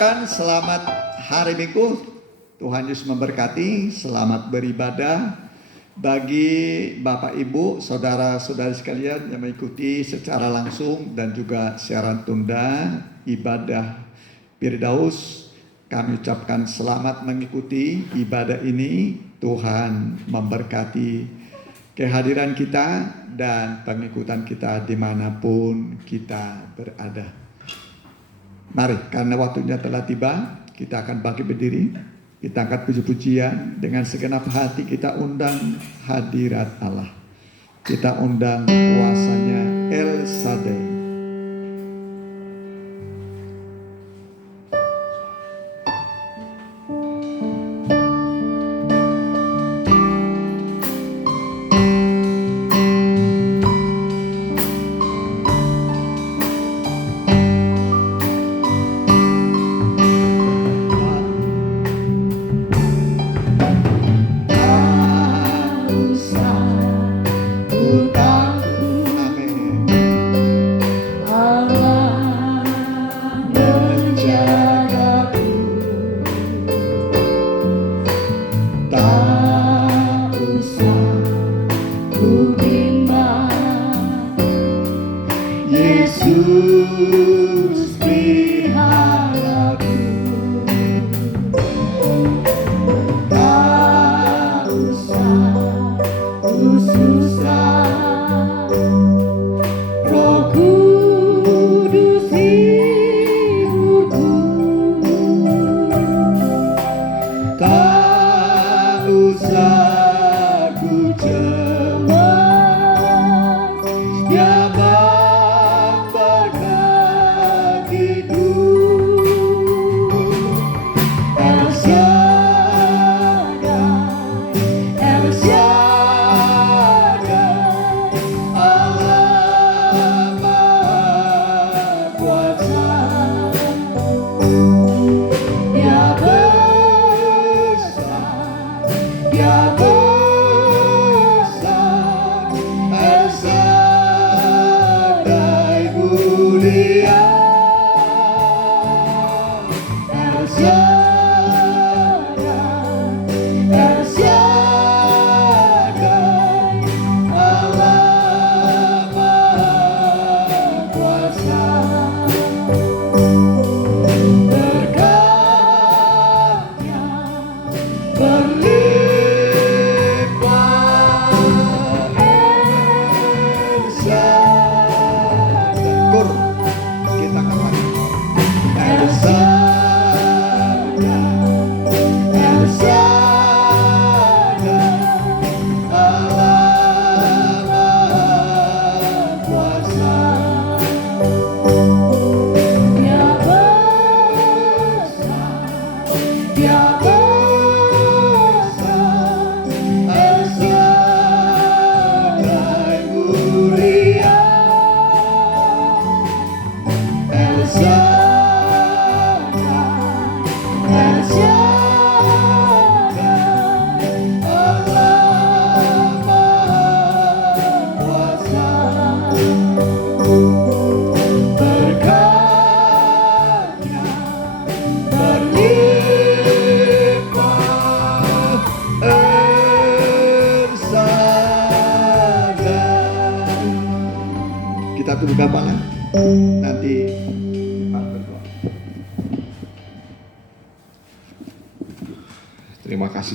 ucapkan selamat hari Minggu. Tuhan Yesus memberkati. Selamat beribadah bagi Bapak Ibu, saudara-saudari sekalian yang mengikuti secara langsung dan juga siaran tunda ibadah Firdaus. Kami ucapkan selamat mengikuti ibadah ini. Tuhan memberkati kehadiran kita dan pengikutan kita dimanapun kita berada. Mari, karena waktunya telah tiba, kita akan bangkit berdiri. Kita angkat puji-pujian dengan segenap hati. Kita undang hadirat Allah. Kita undang kuasanya El Shaddai.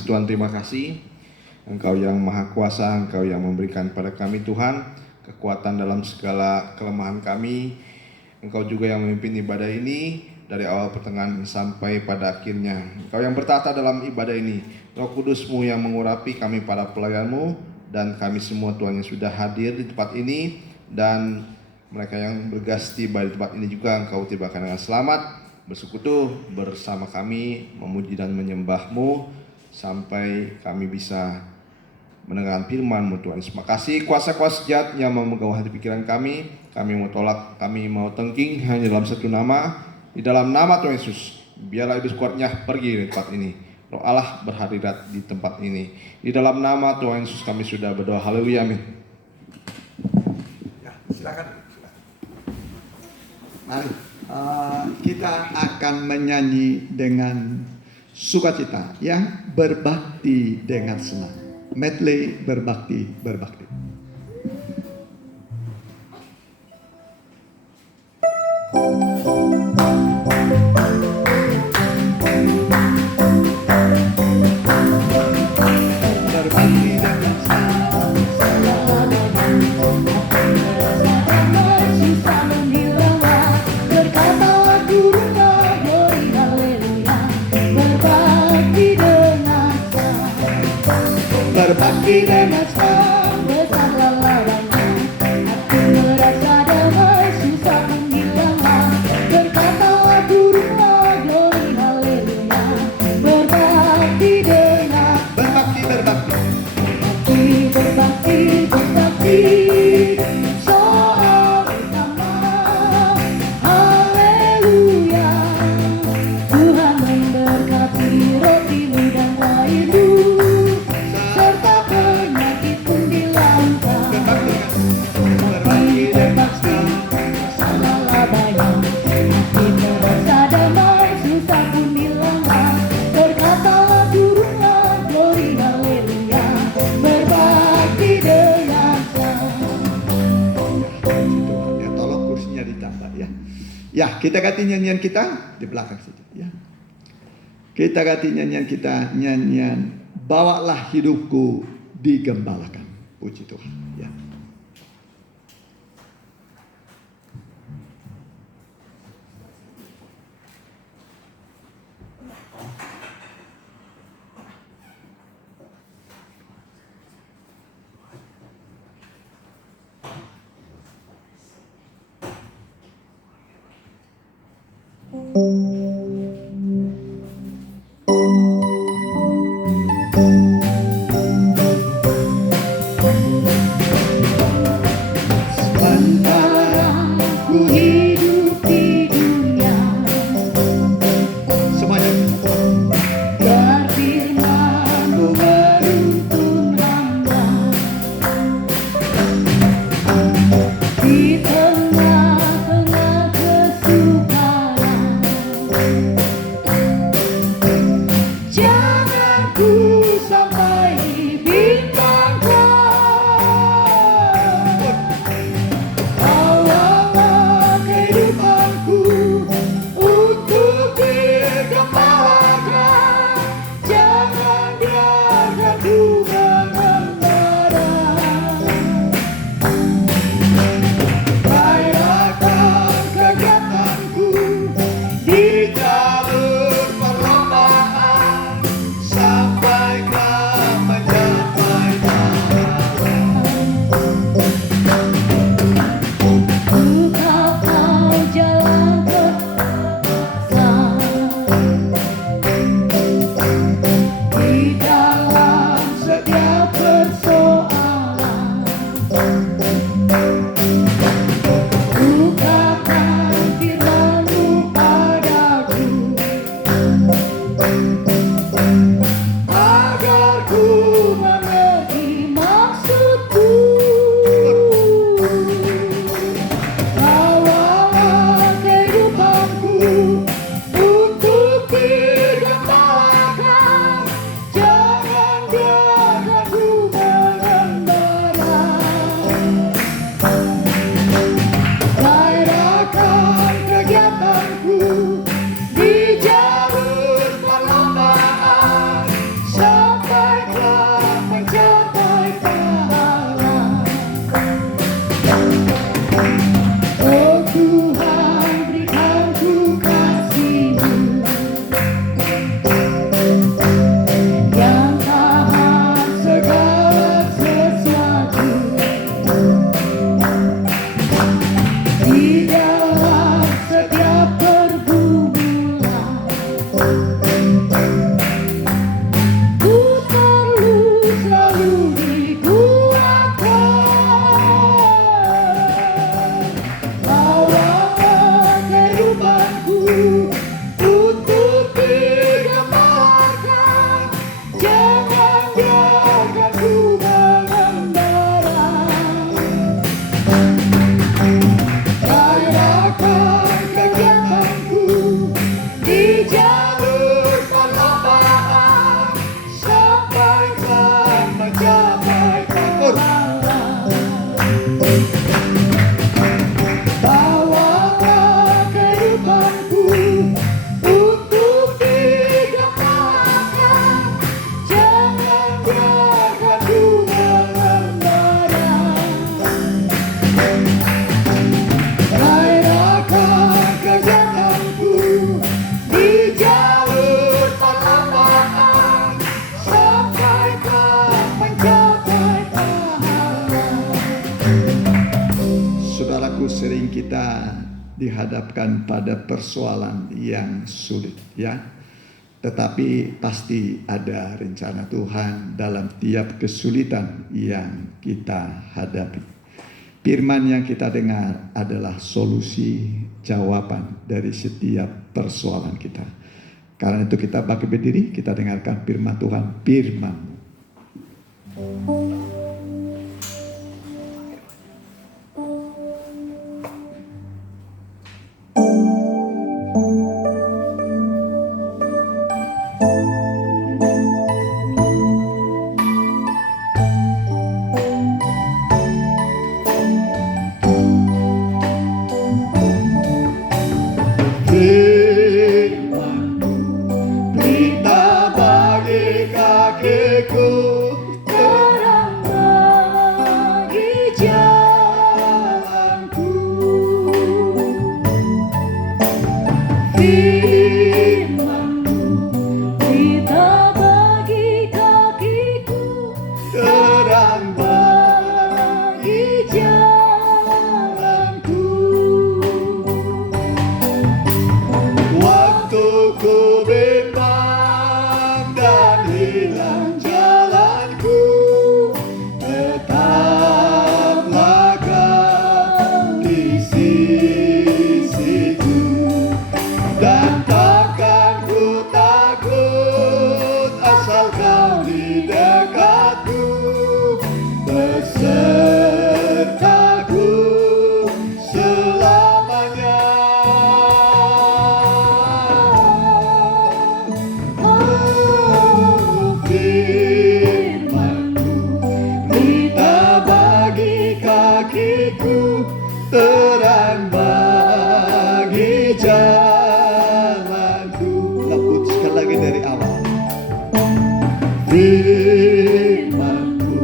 Tuhan, terima kasih. Engkau yang Maha Kuasa, Engkau yang memberikan pada kami Tuhan kekuatan dalam segala kelemahan kami. Engkau juga yang memimpin ibadah ini dari awal pertengahan sampai pada akhirnya. Engkau yang bertata dalam ibadah ini. Roh Kudus-Mu yang mengurapi kami para pelayan-Mu dan kami semua Tuhan yang sudah hadir di tempat ini, dan mereka yang bergas tiba di tempat ini juga Engkau tibakan dengan selamat, bersekutu bersama kami, memuji dan menyembah-Mu sampai kami bisa mendengarkan firman-Mu Tuhan. Terima kasih kuasa-kuasa jahat yang memegang hati pikiran kami. Kami mau tolak, kami mau tengking hanya dalam satu nama. Di dalam nama Tuhan Yesus, biarlah iblis kuatnya pergi dari tempat ini. Roh Allah berhadirat di tempat ini. Di dalam nama Tuhan Yesus kami sudah berdoa. Haleluya, amin. Ya, silakan. Mari. kita akan menyanyi dengan sukacita, ya, berbakti dengan senang. Medley berbakti, berbakti. Berbakti dengan senang. Berbakti dengan senang, besarlah ladangnya. Aku merasa damai, susah pun hilanglah. Berkatalah turunlah, glory haleluya. Berbakti dengan berbakti, berbakti. berbakti, berbakti. Soal bersama, haleluya. Tuhan memberkati rotimu dan airmu, serta penyakit pun dilaukan. Berbakti dengan senang. Salah banyak, hati merasa damai, susah pun hilanglah. Berkatalah turunlah, glory haleluya. Berbakti dengan senang. Ya, tolong kursinya ditambah, ya. Ya, kita ganti nyanyian kita di belakang saja, ya. Kita ganti nyanyian kita, nyanyian bawalah hidupku digembalakan. Puji Tuhan, ya. Sementara Ku hidup di dunia, semuanya berfirman-Mu menuntun hamba. Di tengah-tengah kesukaran, jangan ku sampai dibimbangkan. Bawalah kehidupanku untuk digembalakan. Jangan biarkan ku mengembara. rayakan kegiatanku di jalur perlombaan sampai kau mencapai Buka kau jalan kebenaran di dalam setiap persoalan. Bukakan firman-Mu padaku agar ku mengerti maksud-Mu. Bawalah kehidupanku untuk digembalakan. Jangan biarkan ku mengembara. Gairahkan kegiatanku di jalur perlombaan sampai kau mencapai pahala. Oh Tuhan, berikan ku kasih-Mu dihadapkan pada persoalan yang sulit, ya. Tetapi pasti ada rencana Tuhan dalam tiap kesulitan yang kita hadapi. Firman yang kita dengar adalah solusi jawaban dari setiap persoalan kita. Karena itu kita bangkit berdiri, kita dengarkan firman Tuhan, firman. Berita bagi kakiku, terang bagi jalanku. Firman-Mu, berita bagi kakiku, terang bagi jalanku. waktu ku bimbang dan hilang jalanku, tetaplah Kau di sisiku, dan takkan ku takut asal Kau di dekatku, besertaku selamanya. Oh, firman-Mu, berita bagi kakiku, terang bagi jalanku. Lembut sekali lagi dari awal. Firman-Mu,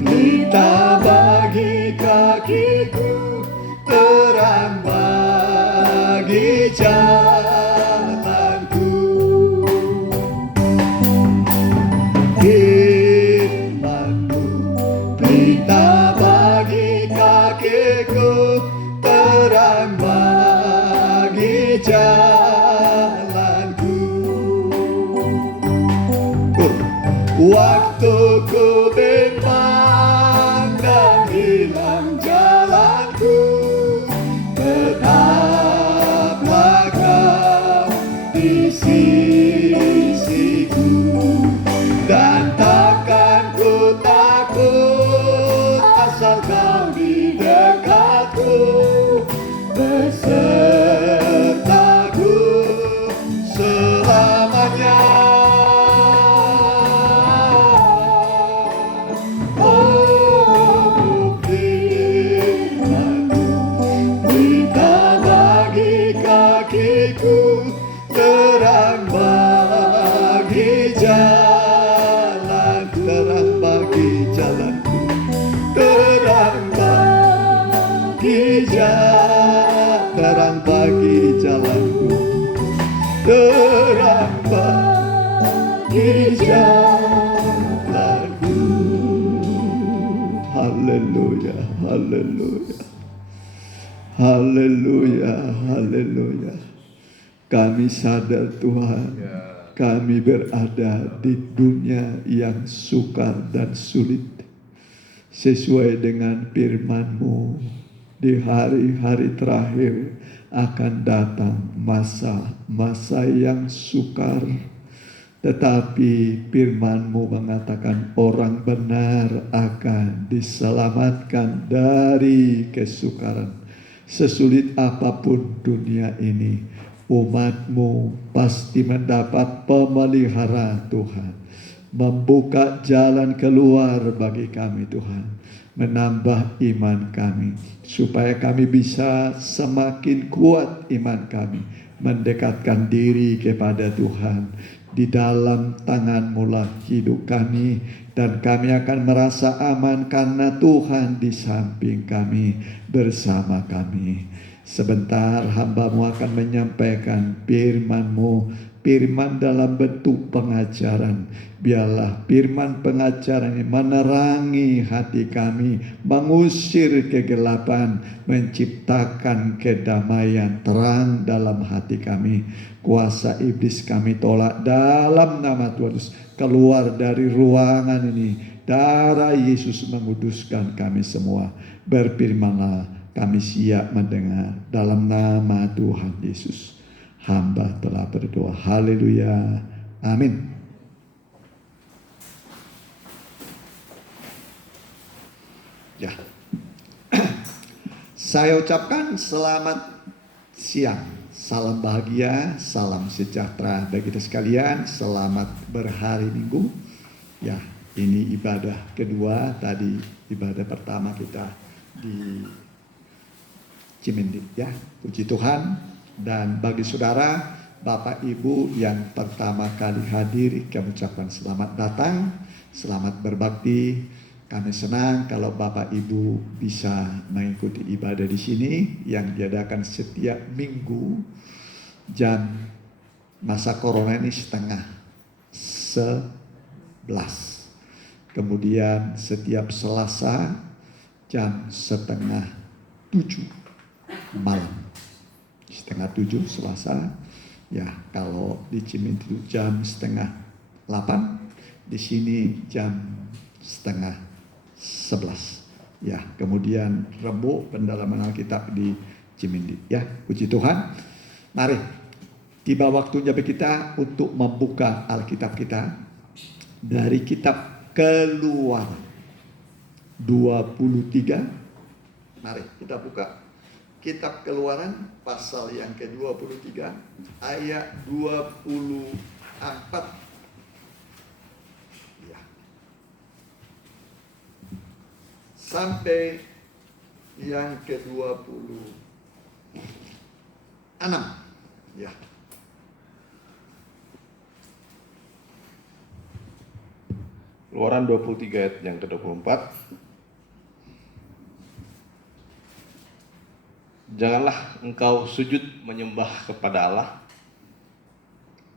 berita bagi kakiku, terang bagi jalanku. Firman-Mu, berita bagi kakiku, terang bagi jalanku. Waktu ku bimbang dan hilang jalanku, tetaplah Kau di sisiku, dan takkan ku takut asal Kau di dekatku, besertaku selamanya. Oh, firman-Mu, berita bagi kakiku, terang bagi jalanku, terang bagi jalanku, terang bagi terang bagi jalanku, terang bagi jalanku. Haleluya, haleluya, haleluya, haleluya. Kami sadar Tuhan, kami berada di dunia yang sukar dan sulit. Sesuai dengan firman-Mu, di hari-hari terakhir akan datang masa-masa yang sukar. Tetapi firman-Mu mengatakan orang benar akan diselamatkan dari kesukaran. Sesulit apapun dunia ini, umat-Mu pasti mendapat pemelihara Tuhan. Membuka jalan keluar bagi kami Tuhan. Menambah iman kami, supaya kami bisa semakin kuat iman kami, mendekatkan diri kepada Tuhan. Di dalam tangan-Mu lah hidup kami, dan kami akan merasa aman karena Tuhan di samping kami, bersama kami. Sebentar hamba-Mu akan menyampaikan firman-Mu, firman dalam bentuk pengajaran. Biarlah firman pengajaran ini menerangi hati kami, mengusir kegelapan, menciptakan kedamaian, terang dalam hati kami. Kuasa iblis kami tolak dalam nama Tuhan Yesus. Keluar dari ruangan ini, darah Yesus menguduskan kami semua. Berfirmanlah, kami siap mendengar dalam nama Tuhan Yesus. Hamba telah berdoa. Haleluya. Amin. Ya. Saya ucapkan selamat siang. Salam bahagia, salam sejahtera bagi kita sekalian. Selamat berhari Minggu. Ya, ini ibadah kedua. Tadi ibadah pertama kita di Cimindi, ya. Puji Tuhan. Dan bagi saudara, Bapak Ibu yang pertama kali hadir, kami ucapkan selamat datang, selamat berbakti. Kami senang kalau Bapak Ibu bisa mengikuti ibadah di sini yang diadakan setiap minggu jam masa corona ini setengah 11. Kemudian setiap Selasa jam setengah 7 malam. Setengah 7 Selasa. Ya, kalau di Cimindi jam setengah 8, di sini jam setengah 11. Ya, kemudian Rebo pendalaman Alkitab di Cimindi. Ya, puji Tuhan. Mari, tiba waktunya bagi kita untuk membuka Alkitab kita dari kitab Keluaran 23. Mari kita buka kitab Keluaran pasal yang ke-23 ayat 24. Ya. Sampai yang ke-26. Ya. Keluaran 23 ayat yang ke-24. Janganlah engkau sujud menyembah kepada Allah.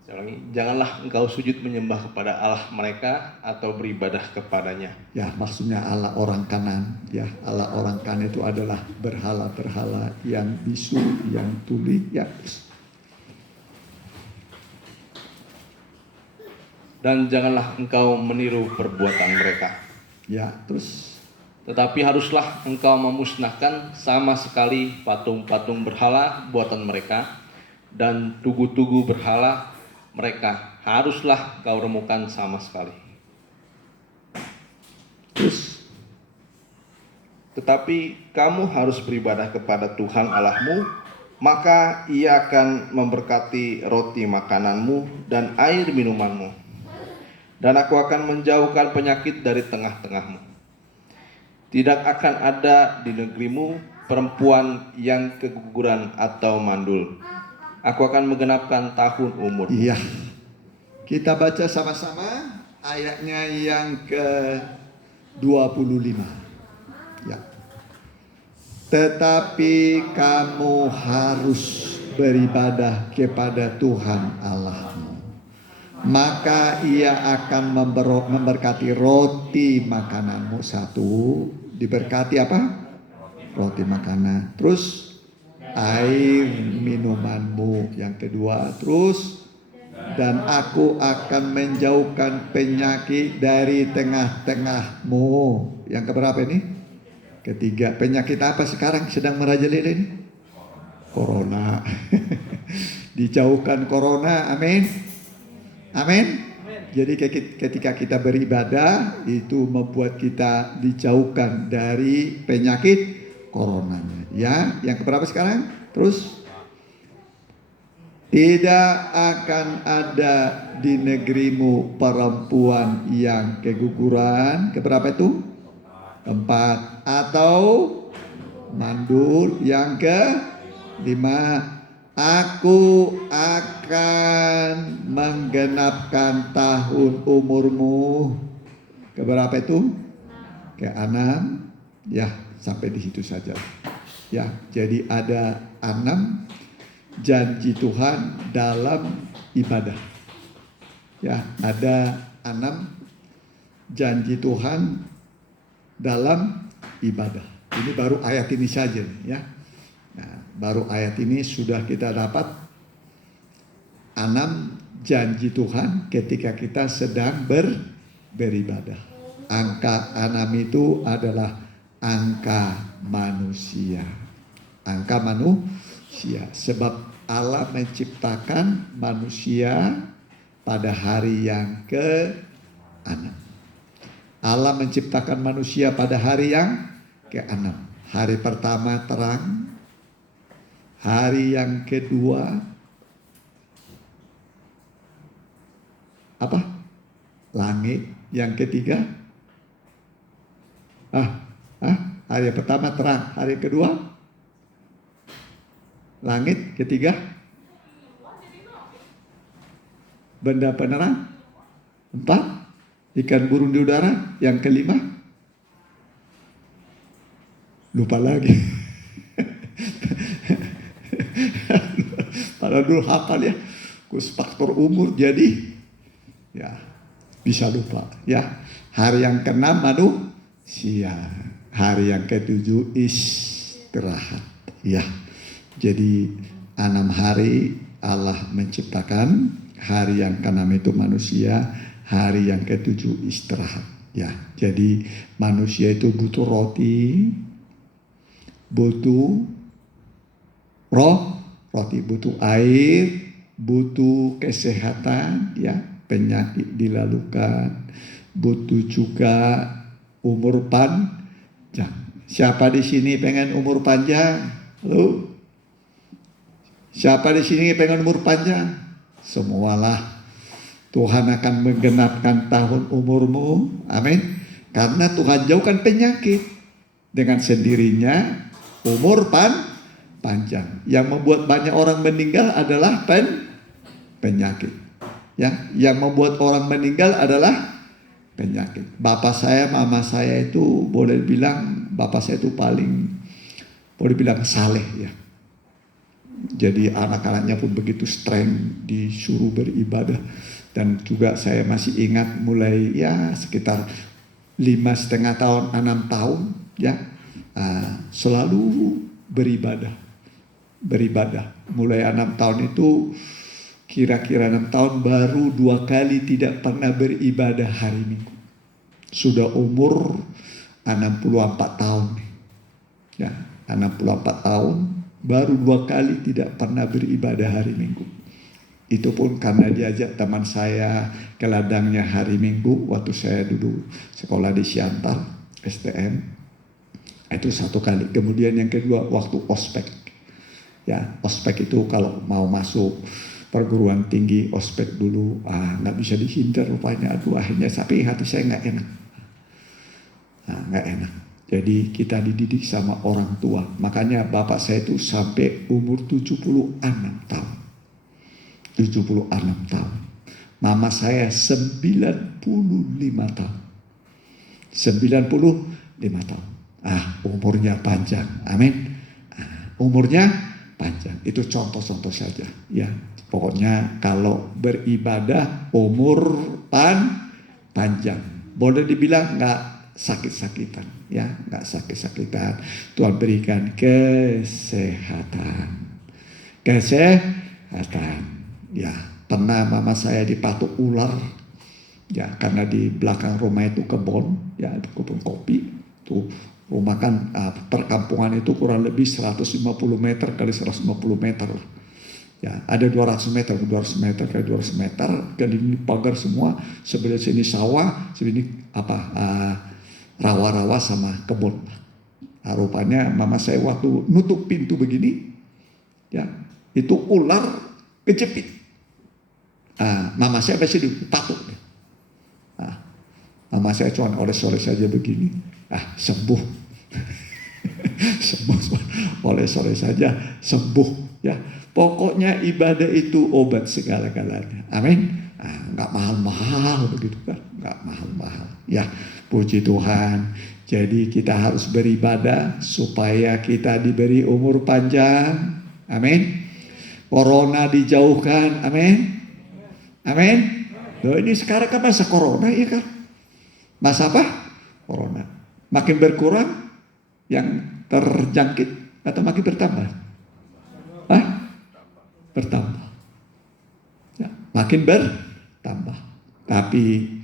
Saya ulangi, janganlah engkau sujud menyembah kepada Allah mereka atau beribadah kepadanya. Ya, maksudnya Allah orang Kanan. Ya, Allah orang Kanan itu adalah berhala-berhala yang bisu, yang tuli. Ya. Dan janganlah engkau meniru perbuatan mereka. Ya, terus Tetapi haruslah engkau memusnahkan sama sekali patung-patung berhala buatan mereka dan tugu-tugu berhala mereka. Haruslah kau remukan sama sekali. terus Tetapi kamu harus beribadah kepada Tuhan Allahmu, maka Ia akan memberkati roti makananmu dan air minumanmu. Dan aku akan menjauhkan penyakit dari tengah-tengahmu. Tidak akan ada di negerimu perempuan yang keguguran atau mandul. Aku akan menggenapkan tahun umur. iya. Kita baca sama-sama ayatnya yang ke-25. Ya. Tetapi kamu harus beribadah kepada Tuhan Allahmu. Maka Ia akan memberkati roti makananmu. Satu, diberkati apa? Roti makanan. Terus air minumanmu. Yang kedua, terus dan aku akan menjauhkan penyakit dari tengah-tengahmu. Yang keberapa ini? Ketiga. Penyakit apa sekarang sedang merajalela ini? Corona. Dijauhkan corona. Amin. Amin. Jadi ketika kita beribadah itu membuat kita dijauhkan dari penyakit coronanya. Ya, yang keberapa sekarang? Terus tidak akan ada di negerimu perempuan yang keguguran. Keberapa itu? Keempat. Atau mandul. Yang kelima. Aku akan menggenapkan tahun umurmu. Keberapa itu? Ke-6. Ya, sampai di situ saja. Ya, jadi ada 6 janji Tuhan dalam ibadah. Ya, ada 6 janji Tuhan dalam ibadah. Ini baru ayat ini saja ya. Nah, baru ayat ini sudah kita dapat 6 janji Tuhan ketika kita sedang beribadah. Angka 6 itu adalah angka manusia. Angka manusia. Sebab Allah menciptakan manusia pada hari yang ke-6. Allah menciptakan manusia pada hari yang ke-6. Hari pertama terang. Hari yang kedua apa? Langit. Yang ketiga hari yang pertama terang. Hari yang kedua langit. Ketiga benda penerang. 4 ikan burung di udara. Yang kelima lupa lagi. Padahal dulu hafal ya. Kus faktor umur jadi ya bisa lupa ya. Hari yang ke-6 manusia. Hari yang ke-7 istirahat ya. Jadi 6 hari Allah menciptakan. Hari yang ke-6 itu manusia. Hari yang ke-7 istirahat ya. Jadi manusia itu butuh roti, butuh roti, butuh air, butuh kesehatan ya, penyakit dilalukan, butuh juga umur panjang. Siapa di sini pengen umur panjang? Halo? Siapa di sini pengen umur panjang? Semualah. Tuhan akan menggenapkan tahun umurmu. Amin. Karena Tuhan jauhkan penyakit. Dengan sendirinya umur panjang. Yang membuat banyak orang meninggal adalah penyakit. Ya, yang membuat orang meninggal adalah penyakit. Bapak saya, mama saya itu boleh bilang bapak saya itu paling boleh bilang saleh ya. Jadi anak-anaknya pun begitu strength, disuruh beribadah. Dan juga saya masih ingat mulai ya sekitar 5,5 tahun, 6 tahun ya, selalu beribadah. Mulai 6 tahun itu kira-kira 6 tahun baru 2 kali tidak pernah beribadah hari Minggu. Sudah umur 64 tahun. Ya, 64 tahun baru 2 kali tidak pernah beribadah hari Minggu. Itu pun karena diajak teman saya ke ladangnya hari Minggu waktu saya dulu sekolah di Siantar STM. Itu 1 kali. Kemudian yang kedua waktu ospek. Ya, ospek itu kalau mau masuk perguruan tinggi ospek dulu nggak bisa dihindar rupanya. Aduh, akhirnya tapi hati saya nggak enak. Nggak enak. Jadi kita dididik sama orang tua. Makanya bapak saya itu sampai umur 76 tahun. 76 tahun. Mama saya 95 tahun. 95 tahun. Umurnya panjang. Amin. Umurnya panjang. Itu contoh-contoh saja. Ya, pokoknya kalau beribadah umur panjang. Boleh dibilang nggak sakit-sakitan. Ya, nggak sakit-sakitan. Tuhan berikan kesehatan. Ya, pernah mama saya dipatuk ular. Ya, karena di belakang rumah itu kebun, ya, kebun kopi. Tuh rumah kan perkampungan itu kurang lebih 150 meter kali 150 meter. Ya, ada 200 meter kali 200 meter. Dan ini pagar semua. Sebelah sini sawah, sini rawa-rawa sama kebun. Rupanya mama saya waktu nutup pintu begini, ya, itu ular kejepit. Mama saya pasti dipatuk. Mama saya cuma oles-oles saja begini. Sembuh. Sembuh. Oles-oles saja sembuh. Ya, pokoknya ibadah itu obat segala-galanya. Amin. Nggak mahal-mahal begitu kan? Nggak mahal-mahal. Ya, puji Tuhan. Jadi kita harus beribadah supaya kita diberi umur panjang. Amin. Corona dijauhkan. Amin. Amin. Loh, ini sekarang kan masa corona ya kan? Masa apa? Corona. Makin berkurang yang terjangkit atau makin bertambah? Bertambah. Ya, makin bertambah. Tapi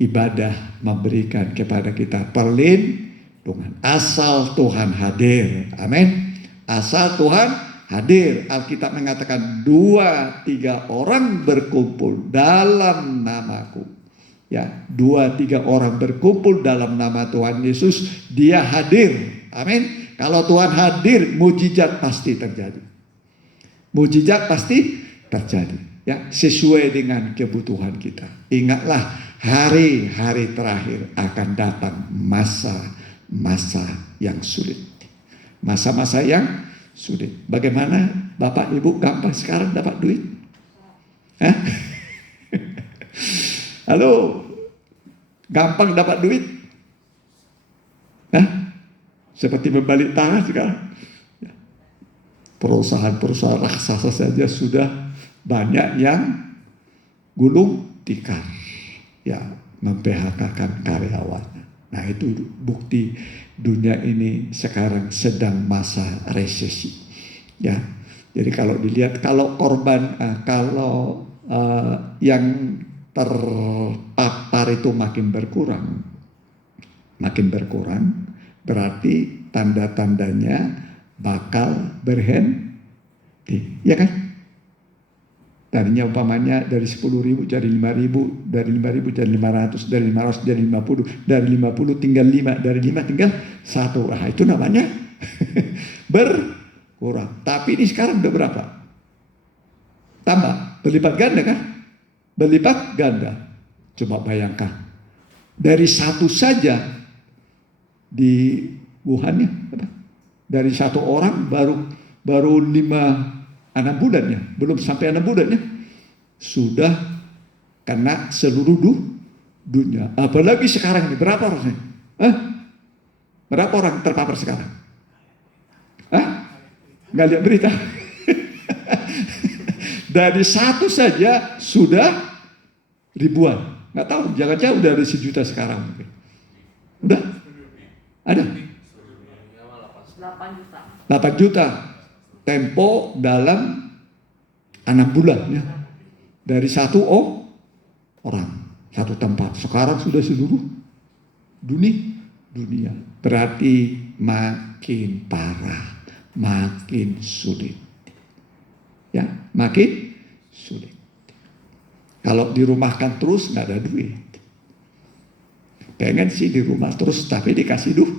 ibadah memberikan kepada kita perlindungan. Asal Tuhan hadir. Amin. Asal Tuhan hadir. Alkitab mengatakan 2-3 orang berkumpul dalam namaku. Ya, 2-3 orang berkumpul dalam nama Tuhan Yesus, Dia hadir. Amin. Kalau Tuhan hadir, mujizat pasti terjadi. Mujizat pasti terjadi. Ya, sesuai dengan kebutuhan kita. Ingatlah, hari-hari terakhir akan datang masa-masa yang sulit. Masa-masa yang sulit. Bagaimana Bapak Ibu gampang sekarang dapat duit? Hah? Halo, gampang dapat duit? Hah? Seperti membalik tangan sekarang. Perusahaan-perusahaan raksasa saja sudah banyak yang gulung tikar, ya, memphk-kan karyawannya. Nah, itu bukti dunia ini sekarang sedang masa resesi, ya. Jadi kalau dilihat, kalau korban, yang terpapar itu makin berkurang, berarti tanda-tandanya bakal berhenti, ya kan? Tadinya umpamanya dari 10.000 jadi 5.000, dari 5.000 jadi 500, dari 500 jadi 50, dari 50 tinggal 5, dari 5 tinggal 1. Nah, itu namanya berkurang. Tapi ini sekarang udah berapa? Tambah, berlipat ganda kan? Berlipat ganda. Coba bayangkan, dari 1 saja di Wuhan ya, dari 1 orang baru 6 bulannya, belum sampai 6 bulannya sudah kena seluruh dunia. Apalagi sekarang ini berapa orangnya? Berapa orang terpapar sekarang? Nggak lihat berita? Dari 1 saja sudah ribuan. Nggak tahu, jangan jauh dari 1 juta sekarang. Udah? Ada? 8 juta. Tempo dalam 6 bulan ya. Dari 1 orang, 1 tempat. Sekarang sudah seluruh dunia. Berarti makin parah, makin sulit. Ya, makin sulit. Kalau dirumahkan terus nggak ada duit. Pengen sih di rumah terus tapi dikasih duit.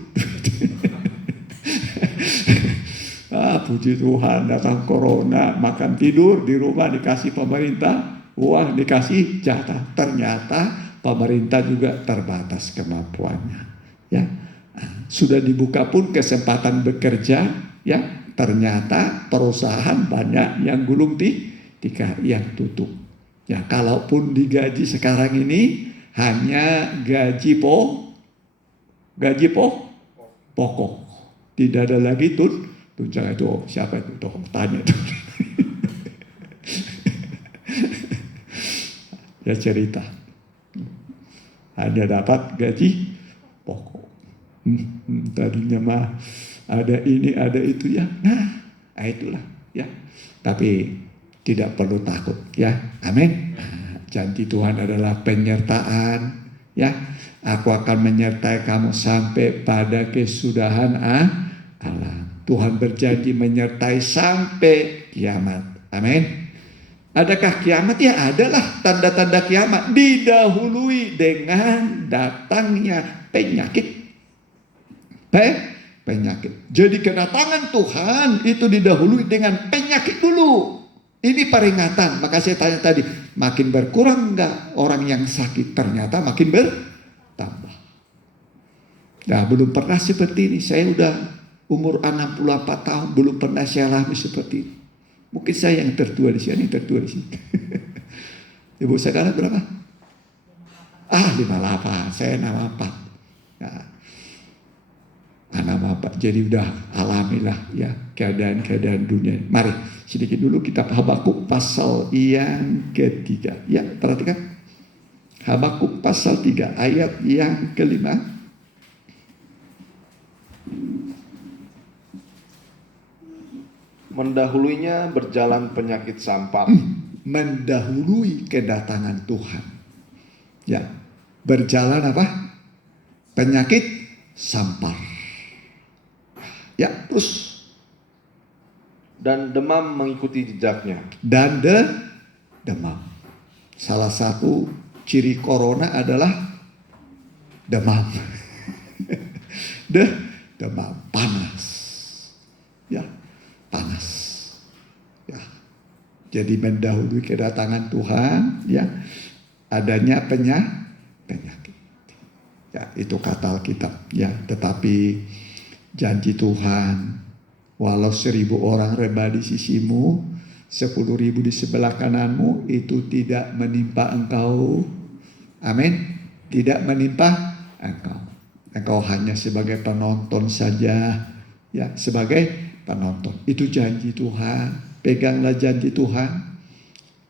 Puji Tuhan, datang corona, makan tidur di rumah dikasih pemerintah, uang dikasih jatah. Ternyata pemerintah juga terbatas kemampuannya. Ya, sudah dibuka pun kesempatan bekerja, ya, ternyata perusahaan banyak yang gulung tikar, yang tutup. Ya, kalaupun digaji sekarang ini hanya gaji pokok, tidak ada lagi tunjangan itu. Siapa itu? Tanya itu. Ya cerita. Hanya dapat gaji pokok. Tadinya mah ada ini, ada itu ya. Nah, itulah ya. Tapi tidak perlu takut ya. Amin. Janji Tuhan adalah penyertaan ya. Aku akan menyertai kamu sampai pada kesudahan alam. Tuhan berjanji menyertai sampai kiamat. Amin. Adakah kiamat? Ya adalah tanda-tanda kiamat. Didahului dengan datangnya penyakit. Penyakit. Jadi kedatangan Tuhan itu didahului dengan penyakit dulu. Ini peringatan. Maka saya tanya tadi, makin berkurang enggak orang yang sakit? Ternyata makin bertambah. Nah, belum pernah seperti ini. Saya udah umur 64 tahun, belum pernah saya alami seperti ini. Mungkin saya yang tertua di sini, Ibu saudara berapa? 58, saya 64. Nah, anak bapak. Jadi udah alamilah ya keadaan-keadaan dunia. Mari sedikit dulu kitab Habakuk pasal yang ketiga. Ya, perhatikan. Habakuk pasal 3 ayat yang kelima. Mendahulunya berjalan penyakit sampar. Mendahului kedatangan Tuhan. Ya, berjalan apa? Penyakit sampar. Ya, terus. Dan demam mengikuti jejaknya. Dan demam. Salah satu ciri corona adalah demam. Demam, panas. Ya, panas. Ya. Jadi mendahului kedatangan Tuhan, ya, adanya penyakit. Ya, itu kata Alkitab, ya. Tetapi janji Tuhan, walau 1.000 orang rebah di sisimu, 10.000 di sebelah kananmu, itu tidak menimpa engkau. Amin. Tidak menimpa engkau. Engkau hanya sebagai penonton saja. Ya, sebagai penonton. Itu janji Tuhan. Peganglah janji Tuhan.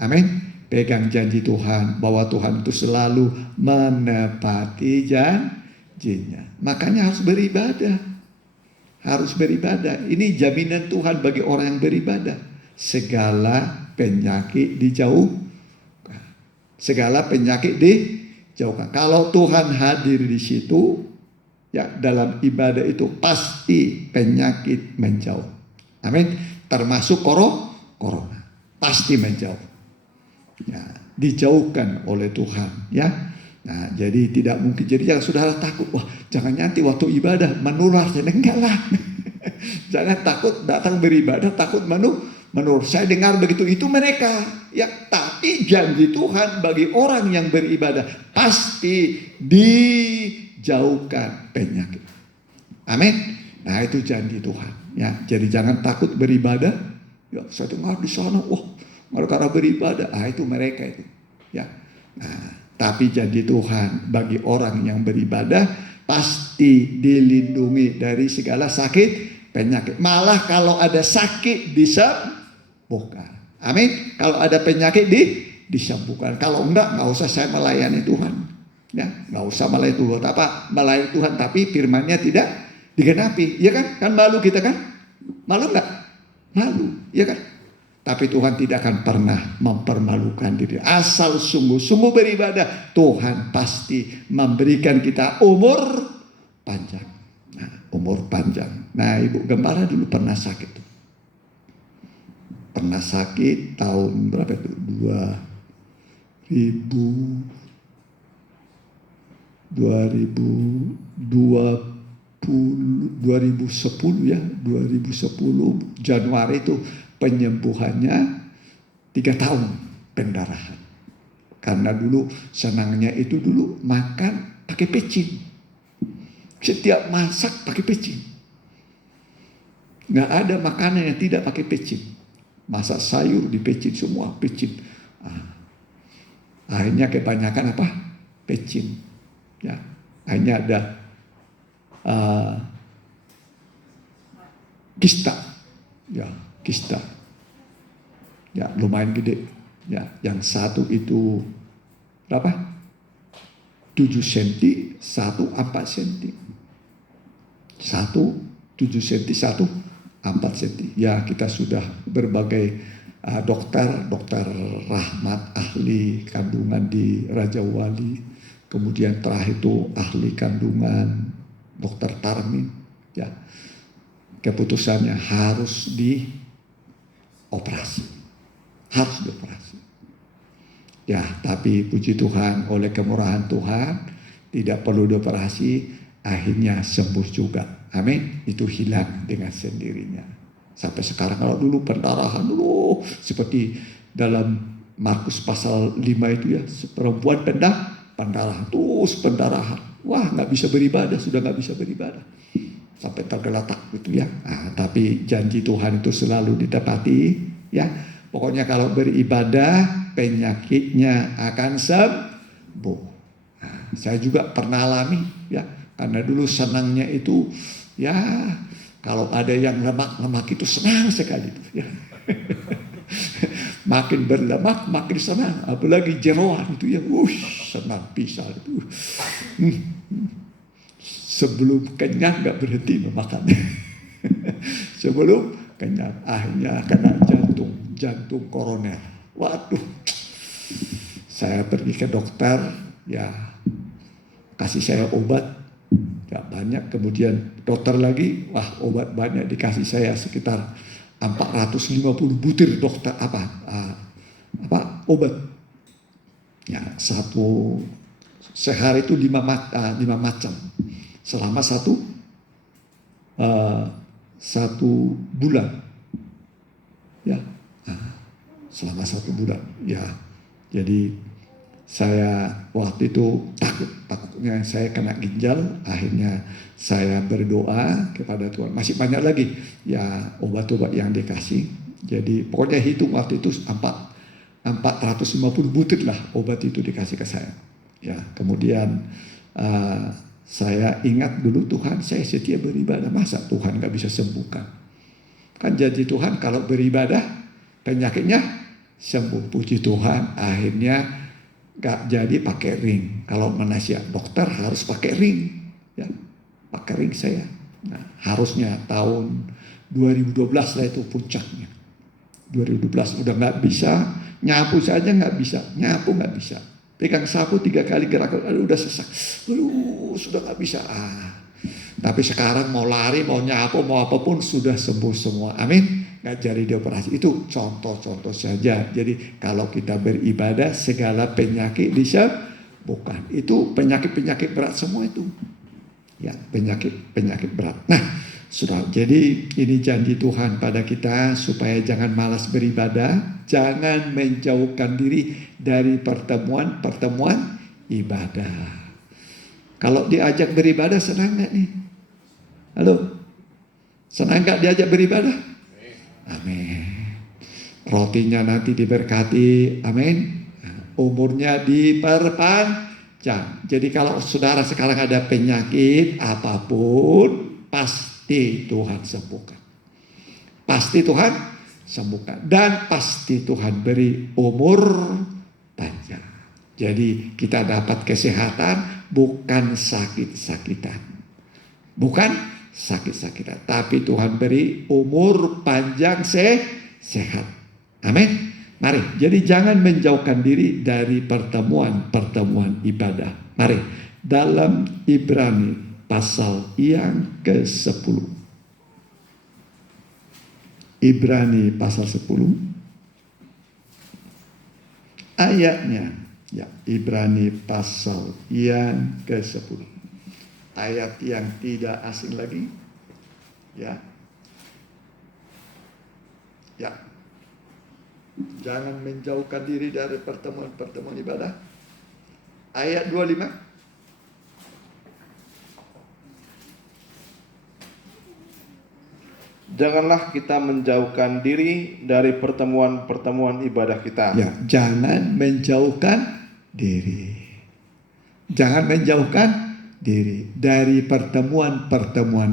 Amin. Pegang janji Tuhan. Bahwa Tuhan itu selalu menepati janjinya. Makanya harus beribadah. Harus beribadah. Ini jaminan Tuhan bagi orang yang beribadah. Segala penyakit dijauhkan. Segala penyakit dijauhkan. Kalau Tuhan hadir di situ, ya, dalam ibadah itu pasti penyakit menjauh. Amin. Termasuk corona. Pasti menjauh. Ya, dijauhkan oleh Tuhan, ya. Nah, jadi tidak mungkin. Jadi jangan saudara takut. Wah, jangan nanti waktu ibadah menular. Enggak lah. Jangan takut datang beribadah, takut menurut. Saya dengar begitu, itu mereka. Ya, tapi janji Tuhan bagi orang yang beribadah pasti dijauhkan penyakit. Amin. Nah, itu janji Tuhan. Ya, jadi jangan takut beribadah. Ya, saya dengar di sana, wah, mereka beribadah. Ah, itu mereka itu. Ya. Nah, tapi janji Tuhan bagi orang yang beribadah pasti dilindungi dari segala sakit, penyakit. Malah kalau ada sakit disembuhkan. Amin. Kalau ada penyakit disembuhkan. Kalau enggak usah saya melayani Tuhan. Ya, enggak usah melayani Tuhan. Melayani Tuhan tapi firman-Nya tidak digenapi. Ya kan? Kan malu kita kan? Malu enggak? Malu, ya kan? Tapi Tuhan tidak akan pernah mempermalukan diri. Asal sungguh-sungguh beribadah, Tuhan pasti memberikan kita umur panjang. Nah, umur panjang. Nah, Ibu Gembala dulu pernah sakit. Pernah sakit tahun berapa itu? 2010 ya. 2010 Januari itu penyembuhannya 3 tahun pendarahan. Karena dulu senangnya itu dulu makan pakai pecin. Setiap masak pakai pecin. Nggak ada makanan yang tidak pakai pecin. Masak sayur di pecin semua, pecin. Akhirnya kebanyakan apa? Pecin. Ya, akhirnya ada kista. Ya, kista. Ya, lumayan gede. Ya, yang satu itu berapa? 7 cm, satu 4 cm. Satu 7 cm, satu 4 cm. Ya, kita sudah berbagai dokter Rahmat, ahli kandungan di Raja Wali. Kemudian terakhir itu ahli kandungan Dokter Tarmin. Ya, keputusannya harus dioperasi. Harus dioperasi. Ya, tapi puji Tuhan oleh kemurahan Tuhan tidak perlu dioperasi, akhirnya sembuh juga. Amin. Itu hilang dengan sendirinya. Sampai sekarang kalau dulu pendarahan dulu seperti dalam Markus pasal 5 itu ya, perempuan pendarahan terus pendarahan. Wah, nggak bisa beribadah, sudah nggak bisa beribadah. Sampai tergeletak gitu ya. Nah, tapi janji Tuhan itu selalu ditepati ya. Pokoknya kalau beribadah penyakitnya akan sembuh. Nah, saya juga pernah alami ya. Karena dulu senangnya itu Ya, kalau ada yang lemak-lemak itu senang sekali tuh ya. Makin berlemak makin senang, apalagi jeroan itu ya, senang pisah itu. Sebelum kenyang nggak berhenti memakan. Sebelum kenyang, akhirnya kena jantung koroner. Waduh, saya pergi ke dokter, ya kasih saya obat, ya banyak. Kemudian dokter lagi, wah obat banyak dikasih saya sekitar 450 butir dokter obat. Ya sehari itu 5 macam selama satu bulan. Ya, selama 1 bulan. Ya, jadi saya waktu itu takutnya saya kena ginjal. Akhirnya saya berdoa kepada Tuhan. Masih banyak lagi ya obat-obat yang dikasih. Jadi pokoknya hitung waktu itu 450 butir lah obat itu dikasih ke saya. Ya, kemudian saya ingat dulu Tuhan, saya setia beribadah, masa Tuhan nggak bisa sembuhkan? Kan janji Tuhan kalau beribadah penyakitnya sembuh. Puji Tuhan, akhirnya gak jadi pakai ring. Kalau menasihat dokter harus pakai ring, ya pakai ring saya. Nah, harusnya tahun 2012 lah itu puncaknya. 2012 udah nggak bisa nyapu saja, nggak bisa nyapu, nggak bisa pegang sapu 3 kali gerak, udah sesak, sudah nggak bisa. Tapi sekarang mau lari, mau nyapu, mau apapun sudah sembuh semua. Amin. Nggak jadi dioperasi. Itu contoh-contoh saja. Jadi kalau kita beribadah segala penyakit disembuhkan. Itu penyakit-penyakit berat semua itu. Ya, penyakit berat. Nah, sudah. Jadi ini janji Tuhan pada kita supaya jangan malas beribadah, jangan menjauhkan diri dari pertemuan ibadah. Kalau diajak beribadah senang nggak nih? Halo, senang nggak diajak beribadah? Amin. Rotinya nanti diberkati, amin. Umurnya diperpanjang. Jadi kalau saudara sekarang ada penyakit apapun, pasti Tuhan sembuhkan. Pasti Tuhan sembuhkan. Dan pasti Tuhan beri umur panjang. Jadi kita dapat kesehatan bukan sakit-sakitan. Bukan sakit-sakitan, tapi Tuhan beri umur panjang sehat. Amin. Mari, jadi jangan menjauhkan diri dari pertemuan ibadah. Mari, dalam Ibrani pasal yang ke-10. Ibrani pasal 10. Ayatnya, ya, Ibrani pasal yang ke-10. Ayat yang tidak asing lagi, ya, ya, jangan menjauhkan diri dari pertemuan ibadah. Ayat 25. Janganlah kita menjauhkan diri dari pertemuan ibadah kita. Ya, jangan menjauhkan diri. Jangan menjauhkan diri dari pertemuan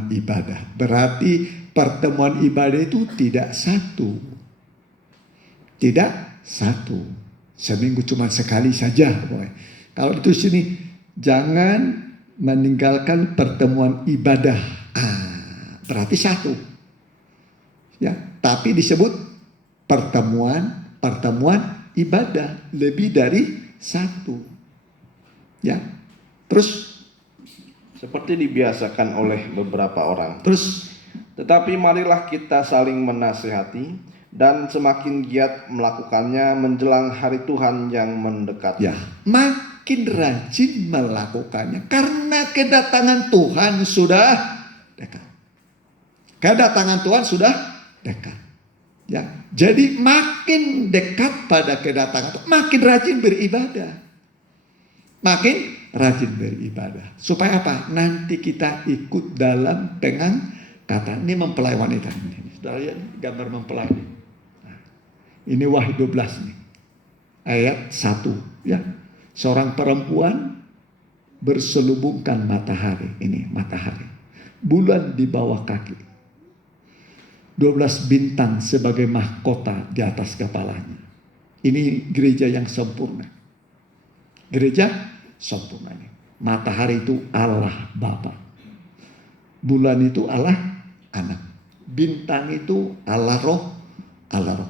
ibadah. Berarti pertemuan ibadah itu tidak satu. Tidak satu. Seminggu cuma sekali saja. Kalau itu sini, jangan meninggalkan pertemuan ibadah. Berarti satu. Ya, tapi disebut pertemuan ibadah, lebih dari satu. Ya. Terus seperti dibiasakan oleh beberapa orang. Terus, tetapi marilah kita saling menasihati dan semakin giat melakukannya menjelang hari Tuhan yang mendekat. Ya, makin rajin melakukannya karena kedatangan Tuhan sudah dekat. Kedatangan Tuhan sudah dekat. Ya, jadi makin dekat pada kedatangan Tuhan, makin rajin beribadah. Makin rajin beribadah. Supaya apa? Nanti kita ikut dalam pengangkatan. Ini mempelai wanita. Saudara lihat gambar mempelai. Nah, ini Wahyu 12 nih. Ayat 1. Ya. Seorang perempuan berselubungkan matahari. Ini matahari. bulan di bawah kaki. 12 bintang sebagai mahkota di atas kepalanya. Ini gereja yang sempurna. Gereja sempurna. Matahari itu Allah Bapa. Bulan itu Allah Anak. Bintang itu Allah Roh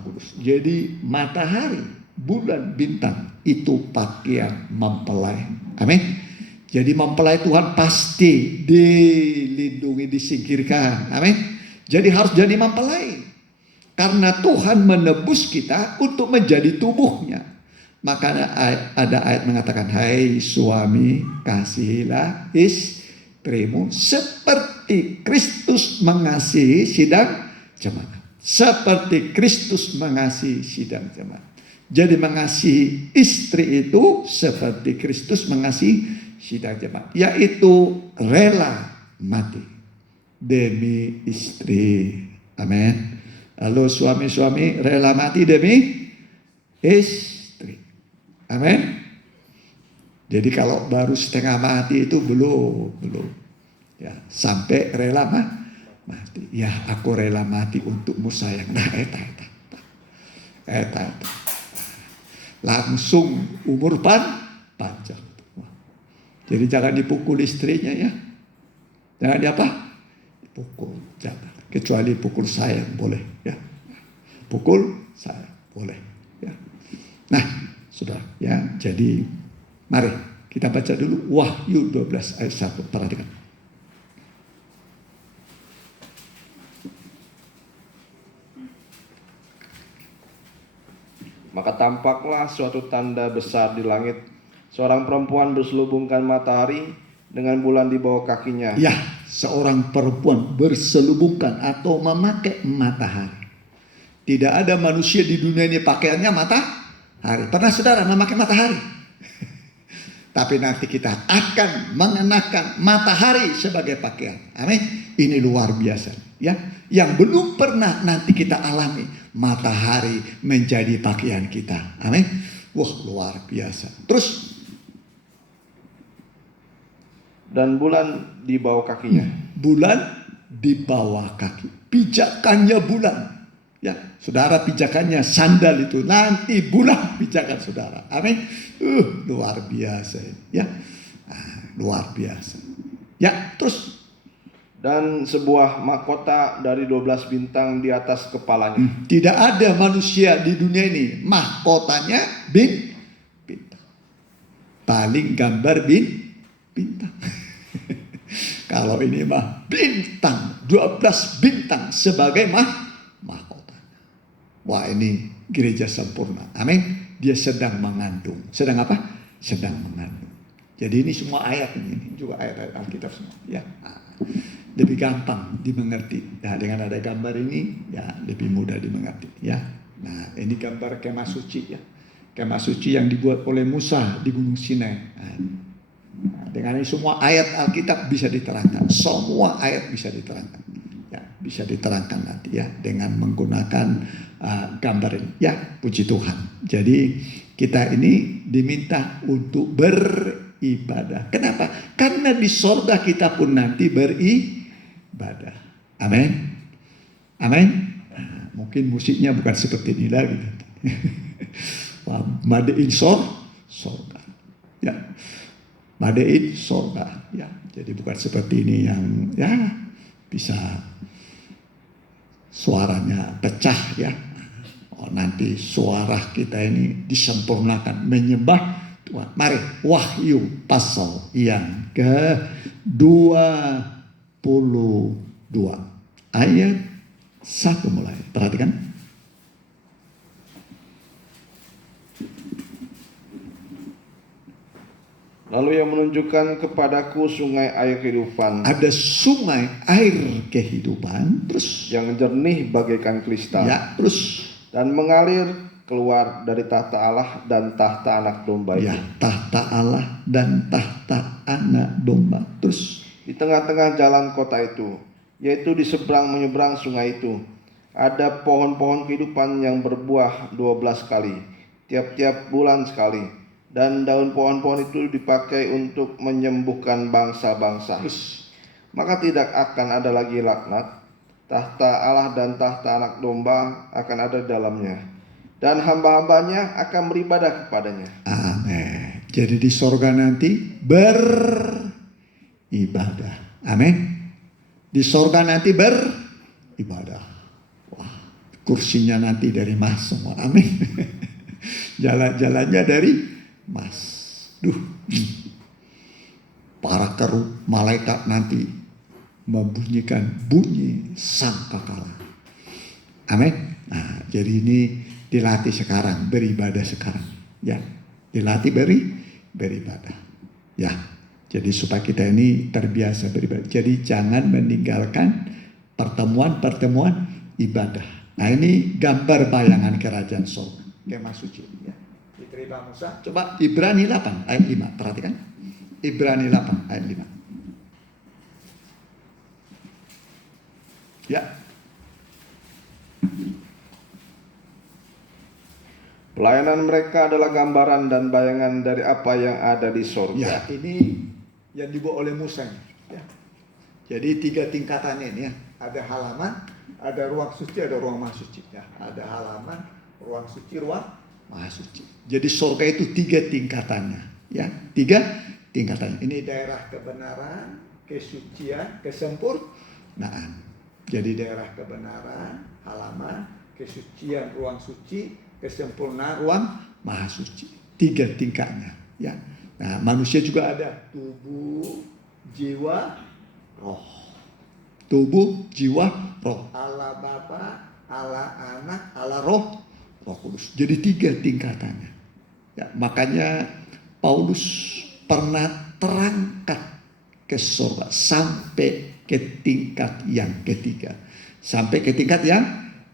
Kudus. Jadi matahari, bulan, bintang itu pakaian mempelai. Amin. Jadi mempelai Tuhan pasti dilindungi, disingkirkan. Amin. Jadi harus jadi mempelai. Karena Tuhan menebus kita untuk menjadi tubuhnya. Maka ada ayat mengatakan, hai suami, kasihilah istrimu seperti Kristus mengasihi sidang jemaat. Seperti Kristus mengasihi sidang jemaat. Jadi mengasihi istri itu seperti Kristus mengasihi sidang jemaat. Yaitu rela mati demi istri. Amin. Lalu suami-suami rela mati demi istri. Amin. Jadi kalau baru setengah mati itu belum. Ya, sampai rela mati. Ya, aku rela mati untukmu sayang. Nah, eta. Langsung umur panjang. Jadi jangan dipukul istrinya ya. Jangan diapa? Pukul, jangan. Kecuali pukul sayang boleh ya. Pukul sayang boleh ya. Nah, sudah ya. Jadi mari kita baca dulu Wahyu 12 ayat 1. Perhatikan. Maka tampaklah suatu tanda besar di langit, seorang perempuan berselubungkan matahari dengan bulan di bawah kakinya. Ya, seorang perempuan berselubungkan atau memakai matahari. Tidak ada manusia di dunia ini pakaiannya matahari. Pernah saudara memakai matahari? Tapi nanti kita akan mengenakan matahari sebagai pakaian. Amin. Ini luar biasa. Ya, yang belum pernah nanti kita alami matahari menjadi pakaian kita. Amin. Wah, luar biasa. Terus. Dan bulan di bawah kakinya. Bulan di bawah kaki. Pijakannya bulan. Ya, saudara pijakannya sandal itu. Nanti bulan pijakan saudara. Amin. Luar biasa. Ya, luar biasa. Ya, terus. Dan sebuah mahkota dari 12 bintang di atas kepalanya. Tidak ada manusia di dunia ini mahkotanya bintang. Paling gambar bintang. Kalau ini mah bintang, 12 bintang sebagai mahkota. Wah, ini gereja sempurna. Amin. Dia sedang mengandung. Sedang apa? Sedang mengandung. Jadi ini semua ayat ini juga ayat-ayat Alkitab semua. Ya, lebih gampang dimengerti. Ya, dengan ada gambar ini, ya lebih mudah dimengerti. Ya, nah ini gambar kemah suci ya. Kemah suci yang dibuat oleh Musa di Gunung Sinai. Nah, dengan ini semua ayat Alkitab bisa diterangkan. Semua ayat bisa diterangkan. Ya, bisa diterangkan nanti ya dengan menggunakan gambar ini. Ya, puji Tuhan. Jadi kita ini diminta untuk beribadah. Kenapa? Karena di sorga kita pun nanti beribadah. Amin. Amin. Nah, mungkin musiknya bukan seperti ini lagi. Madein sorga. Ya. Madein sorga. Ya. Jadi bukan seperti ini yang ya bisa suaranya pecah ya. Oh, nanti suara kita ini disempurnakan menyembah Tuhan. Mari Wahyu pasal yang ke-22 ayat 1 mulai. Perhatikan. Lalu ia menunjukkan kepadaku sungai air kehidupan. Ada sungai air kehidupan, terus yang jernih bagaikan kristal. Ya, terus dan mengalir keluar dari tahta Allah dan tahta anak domba itu. Ya, tahta Allah dan tahta anak domba. Terus di tengah-tengah jalan kota itu, yaitu di seberang menyeberang sungai itu, ada pohon-pohon kehidupan yang berbuah 12 kali, tiap-tiap bulan sekali. Dan daun pohon-pohon itu dipakai untuk menyembuhkan bangsa-bangsa. maka tidak akan ada lagi laknat. Tahta Allah dan tahta Anak Domba akan ada di dalamnya, dan hamba-hambanya akan beribadah kepadanya. Amin. Jadi di sorga nanti beribadah. Amin. Di sorga nanti beribadah. Wah, kursinya nanti dari emas semua. Amin. Jalan-jalannya dari emas. Para kerup malaikat nanti membunyikan bunyi sangkakala. Amin. Nah, jadi ini dilatih sekarang, beribadah sekarang. Ya, dilatih beribadah. Ya, jadi supaya kita ini terbiasa beribadah. Jadi jangan meninggalkan pertemuan-pertemuan ibadah. Nah, ini gambar bayangan kerajaan surga. Kemah suci. Ya. Diterima Musa. Coba Ibrani 8 ayat 5. Perhatikan. Ibrani 8 ayat 5. Ya. Pelayanan mereka adalah gambaran dan bayangan dari apa yang ada di sorga. Ya, ini yang dibawa oleh Musa. Ya. Jadi 3 tingkatannya ini ya. Ada halaman, ada ruang suci, ada ruang maha suci. Ya. Ada halaman, ruang suci, ruang maha suci. Jadi sorga itu 3 tingkatannya. Ya, 3 tingkatannya. Ini daerah kebenaran, kesucian, kesempurnaan. Jadi daerah kebenaran, halaman, kesucian, ruang suci, kesempurnaan, ruang maha suci. 3 tingkatnya. Ya. Nah, manusia juga ada tubuh, jiwa, roh. Tubuh, jiwa, roh. Allah Bapa, Allah Anak, Allah Roh Kudus. Jadi 3 tingkatannya. Ya, makanya Paulus pernah terangkat ke surga sampai ke tingkat yang ketiga. Sampai ke tingkat yang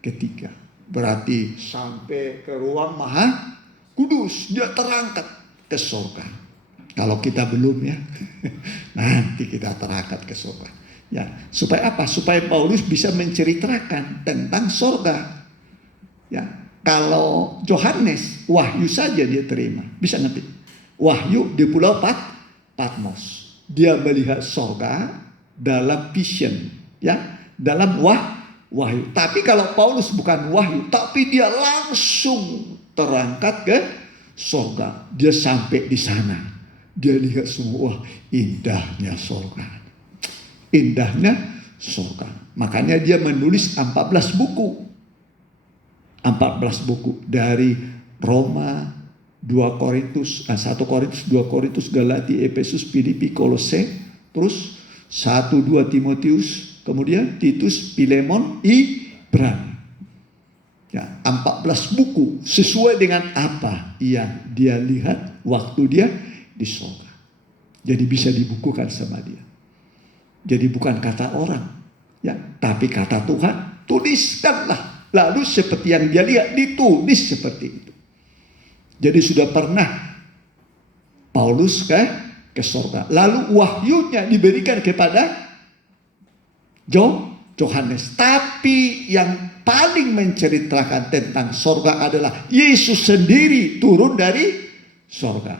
ketiga. Berarti sampai ke ruang maha kudus. Dia terangkat ke surga. Kalau kita belum ya. Nanti kita terangkat ke surga. Ya, supaya apa? Supaya Paulus bisa menceritakan tentang surga. Ya, kalau Yohanes wahyu saja dia terima. Bisa ngerti? Wahyu di Pulau Patmos. Dia melihat surga dalam vision, ya, dalam wahyu. Tapi kalau Paulus bukan wahyu, tapi dia langsung terangkat ke surga. Dia sampai di sana, dia lihat semua indahnya surga, indahnya surga. Makanya dia menulis 14 buku, 14 buku dari Roma, 2 Korintus, 1 Korintus, 2 Korintus, Galati, Efesus, Filipi, Kolose, terus 1-2 Timotius, kemudian Titus, Filemon, Ibrani. Ya, 14 buku sesuai dengan apa yang dia lihat waktu dia di surga. Jadi bisa dibukukan sama dia. Jadi bukan kata orang, ya, tapi kata Tuhan. Tuliskanlah. Lalu seperti yang dia lihat ditulis seperti itu. Jadi sudah pernah Paulus ke surga. Lalu wahyunya diberikan kepada Yohanes. Tapi yang paling menceritakan tentang surga adalah Yesus sendiri turun dari surga.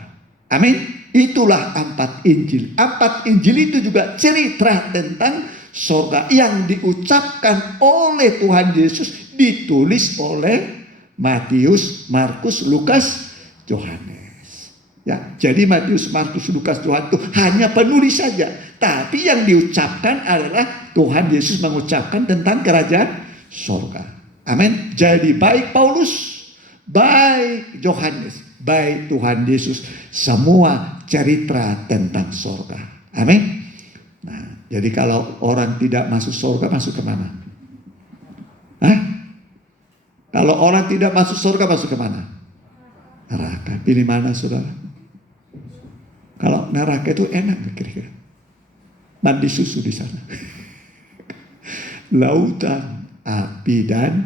Amin. Itulah 4 Injil. 4 Injil itu juga cerita tentang surga yang diucapkan oleh Tuhan Yesus, ditulis oleh Matius, Markus, Lukas, Yohanes. Ya, jadi Matius, Markus, Lukas, Yohanes itu hanya penulis saja. Tapi yang diucapkan adalah Tuhan Yesus mengucapkan tentang kerajaan surga. Amin. Jadi baik Paulus, baik Yohanes, baik Tuhan Yesus, semua cerita tentang surga. Amin. Nah, jadi kalau orang tidak masuk surga, masuk kemana? Hah? Kalau orang tidak masuk surga, masuk kemana? Neraka. Pilih mana, saudara? Kalau neraka itu enak kira-kira. Mandi susu di sana. Lautan api dan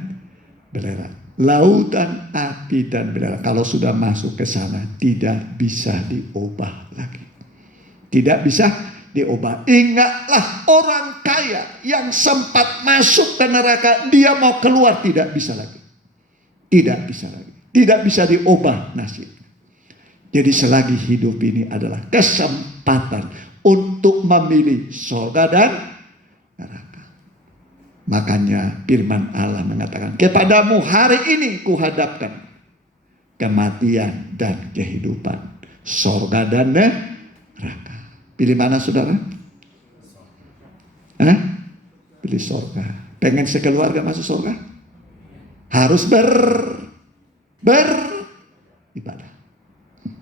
belerang. Lautan api dan belerang. Kalau sudah masuk ke sana tidak bisa diubah lagi. Tidak bisa diubah. Ingatlah orang kaya yang sempat masuk ke neraka, dia mau keluar tidak bisa lagi. Tidak bisa lagi. Tidak bisa diubah nasib. Jadi selagi hidup ini adalah kesempatan untuk memilih surga dan neraka. Makanya firman Allah mengatakan, kepadamu hari ini kuhadapkan kematian dan kehidupan, surga dan neraka. Pilih mana saudara? Pilih surga. Pengen sekeluarga masuk surga? Harus beribadah.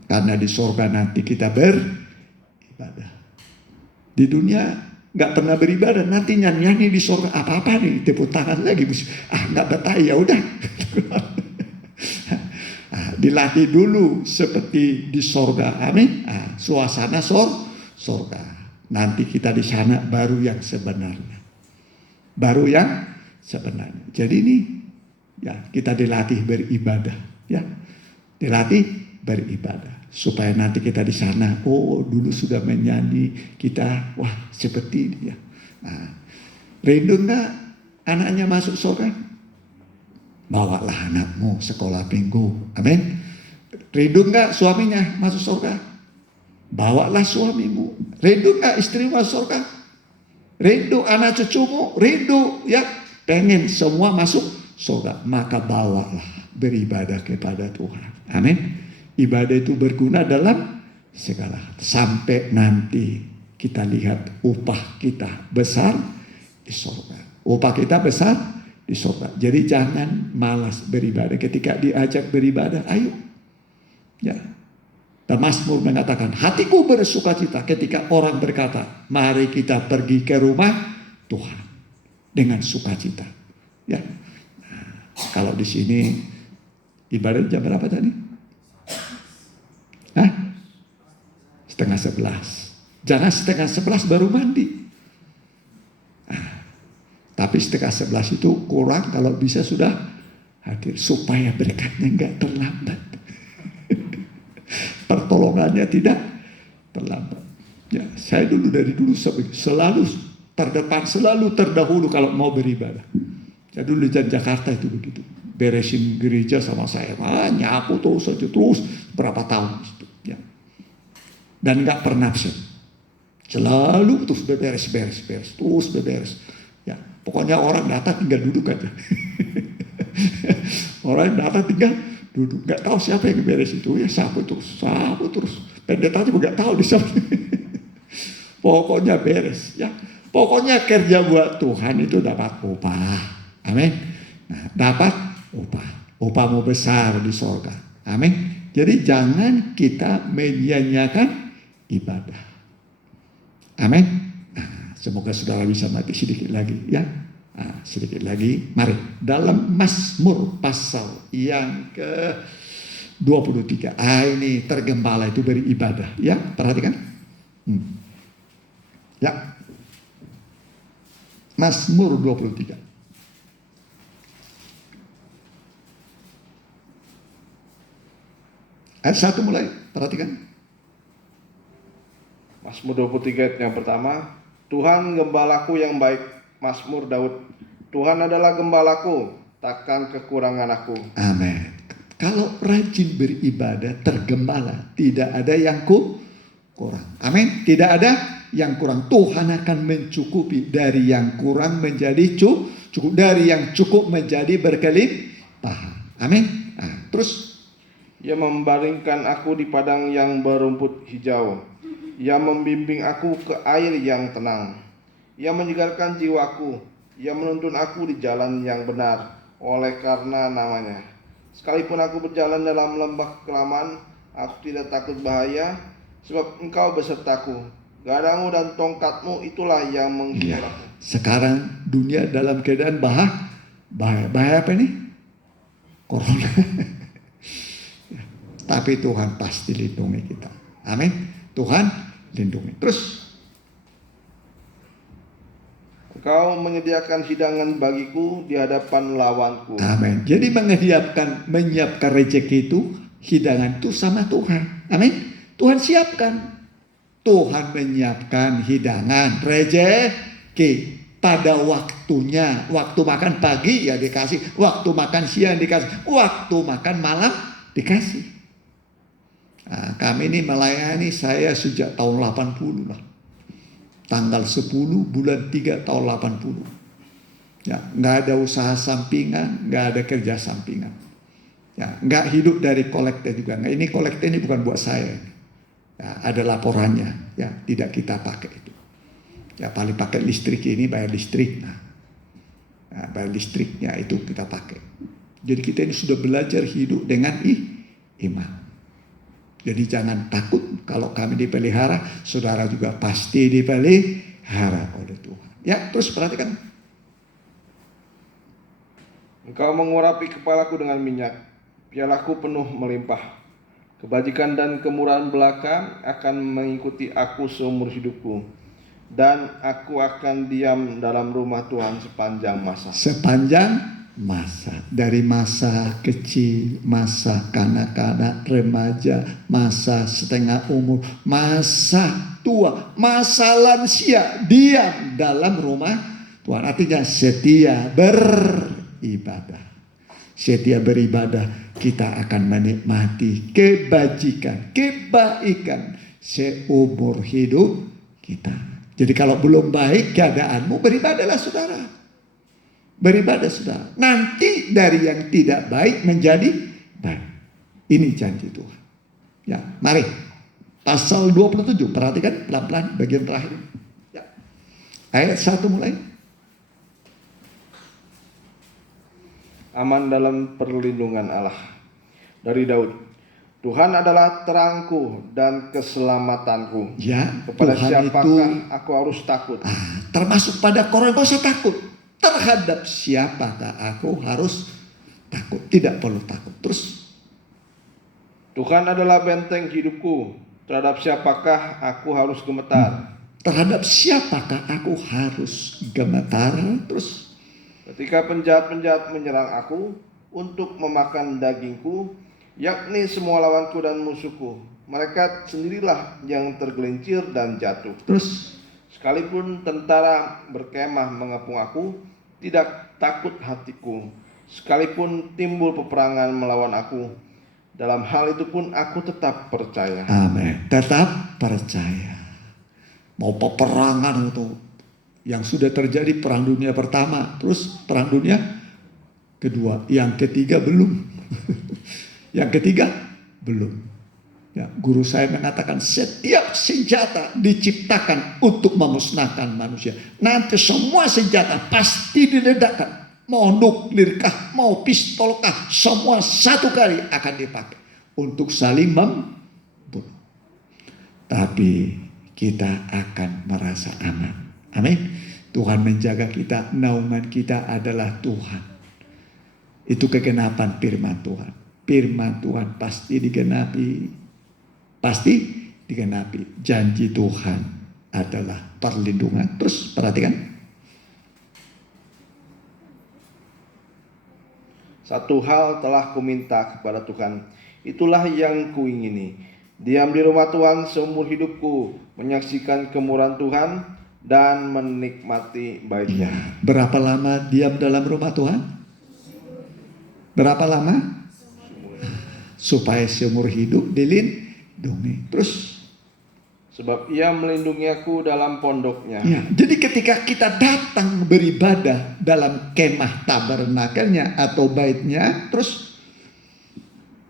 Karena di surga nanti kita beribadah. Di dunia nggak pernah beribadah, nanti nyanyi di surga apa-apa nih, tepuk tangan lagi, nggak betah, ya udah. Dilatih dulu seperti di surga, amin. Suasana surga. Nanti kita di sana baru yang sebenarnya, Jadi ini ya kita dilatih beribadah, ya, dilatih beribadah. Supaya nanti kita di sana, dulu sudah menyanyi, kita, seperti dia. Rindu nggak anaknya masuk surga? Bawalah anakmu sekolah minggu, amin. Rindu nggak suaminya masuk surga? Bawalah suamimu. Rindu nggak istrimu masuk surga? Rindu anak cucumu? Rindu, ya, pengen semua masuk surga. Maka bawalah beribadah kepada Tuhan, amin. Ibadah itu berguna dalam segala hal. Sampai nanti kita lihat upah kita besar di surga. Upah kita besar di surga. Jadi jangan malas beribadah. Ketika diajak beribadah, ayo. Ya. Dan Mazmur mengatakan, hatiku bersukacita ketika orang berkata, mari kita pergi ke rumah Tuhan dengan sukacita. Ya. Nah, kalau di sini ibadah jam berapa tadi? 10:30. Jangan 10:30 baru mandi. Tapi 10:30 itu kurang, kalau bisa sudah hadir. Supaya berkatnya nggak terlambat. Pertolongannya tidak terlambat. Ya, saya dari dulu selalu terdepan, selalu terdahulu kalau mau beribadah. Ya, dulu di Jakarta itu begitu. Beresin gereja sama saya, nyapu terus berapa tahun itu, ya. Dan nggak pernah absen, selalu terus beres, terus beberes, ya. Pokoknya orang datang tinggal duduk aja. Orang datang tinggal duduk, nggak tahu siapa yang beres itu, ya sapu terus, pendeta juga nggak tahu di sana. Pokoknya beres, ya. Pokoknya kerja buat Tuhan itu dapat upah, amin. Nah, dapat upahmu besar di surga, amin. Jadi jangan kita menyia-nyiakan ibadah, amin. Nah, semoga saudara bisa mati sedikit lagi, ya. Nah, sedikit lagi, mari dalam Mazmur pasal yang ke 23. Ini tergembala itu beribadah, ya, perhatikan. Ya, Mazmur 23. Ayat 1 mulai, perhatikan. Mazmur 23 ayat yang pertama. Tuhan gembalaku yang baik, Mazmur Daud. Tuhan adalah gembalaku, takkan kekurangan aku. Amin. Kalau rajin beribadah, tergembala, tidak ada yang kurang. Amin. Tidak ada yang kurang. Tuhan akan mencukupi. Dari yang kurang menjadi cukup. Dari yang cukup menjadi berkelimpahan. Amin. Nah, terus. Ia membaringkan aku di padang yang berumput hijau. Ia membimbing aku ke air yang tenang. Ia menyegarkan jiwaku. Ia menuntun aku di jalan yang benar oleh karena namanya. Sekalipun aku berjalan dalam lembah kekelaman, aku tidak takut bahaya, sebab Engkau besertaku. Gadamu dan tongkatmu itulah yang menghibur aku. Sekarang dunia dalam keadaan bahaya. Bahaya apa ini? Corona. Tapi Tuhan pasti lindungi kita. Amin. Tuhan lindungi. Terus. Engkau menyediakan hidangan bagiku di hadapan lawanku. Amin. Jadi menyiapkan rezeki itu, hidangan itu sama Tuhan. Amin. Tuhan siapkan. Tuhan menyiapkan hidangan, rezeki pada waktunya. Waktu makan pagi ya dikasih, waktu makan siang dikasih, waktu makan malam dikasih. Nah, kami ini melayani saya sejak tahun 80 lah. Tanggal 10 bulan 3 tahun 80. Ya, nggak ada usaha sampingan, nggak ada kerja sampingan. Ya, nggak hidup dari kolekte juga. Nah, ini kolekte ini bukan buat saya. Ya, ada laporannya. Ya, tidak kita pakai itu. Ya, paling pakai listrik ini bayar listrik. Nah, bayar listriknya itu kita pakai. Jadi kita ini sudah belajar hidup dengan iman. Jadi jangan takut kalau kami dipelihara, saudara juga pasti dipelihara oleh Tuhan. Ya, terus perhatikan. Engkau mengurapi kepalaku dengan minyak, pialaku penuh melimpah. Kebajikan dan kemurahan belaka akan mengikuti aku seumur hidupku, dan aku akan diam dalam rumah Tuhan sepanjang masa. Sepanjang masa, dari masa kecil, masa kanak-kanak, remaja, masa setengah umur, masa tua, masa lansia, diam dalam rumah Tuhan. Artinya setia beribadah. Setia beribadah, kita akan menikmati kebajikan, kebaikan seumur hidup kita. Jadi kalau belum baik keadaanmu, beribadahlah saudara. Beribadah saudara. Nanti dari yang tidak baik menjadi baik. Ini janji Tuhan. Ya, mari. Pasal 27, perhatikan pelan-pelan bagian terakhir. Ya. Ayat 1 mulai. Aman dalam perlindungan Allah. Dari Daud. Tuhan adalah terangku dan keselamatanku. Ya, Kepada Tuhan siapakah itu aku harus takut? termasuk pada korban, gak usah takut. Terhadap siapakah aku harus takut? Tidak perlu takut. Terus Tuhan adalah benteng hidupku. Terhadap siapakah aku harus gemetar? terhadap siapakah aku harus gemetar? Terus Ketika penjahat-penjahat menyerang aku untuk memakan dagingku, yakni semua lawanku dan musuhku, mereka sendirilah yang tergelincir dan jatuh. Terus Sekalipun tentara berkemah mengepung aku, tidak takut hatiku. Sekalipun timbul peperangan melawan aku, dalam hal itu pun aku tetap percaya. amin. Tetap percaya. Mau peperangan itu yang sudah terjadi, perang dunia pertama, terus perang dunia kedua, yang ketiga belum. Yang ketiga belum. Ya, guru saya mengatakan setiap senjata diciptakan untuk memusnahkan manusia. Nanti semua senjata pasti diledakkan. Mau nuklirkah, mau pistolkah, semua satu kali akan dipakai untuk saling membunuh. Tapi kita akan merasa aman. Amin. Tuhan menjaga kita, naungan kita adalah Tuhan. Itu kegenapan firman Tuhan. Firman Tuhan pasti digenapi. Pasti digenapi. Janji Tuhan adalah perlindungan. Terus perhatikan. Satu hal telah kuminta kepada Tuhan, itulah yang kuingini. Diam di rumah Tuhan seumur hidupku, menyaksikan kemurahan Tuhan dan menikmati baiknya. Ya, berapa lama diam dalam rumah Tuhan? Berapa lama? Supaya seumur hidup dilindungi. Terus Sebab ia melindungi aku dalam pondoknya. ya, jadi ketika kita datang beribadah dalam kemah tabernakelnya atau baitnya, terus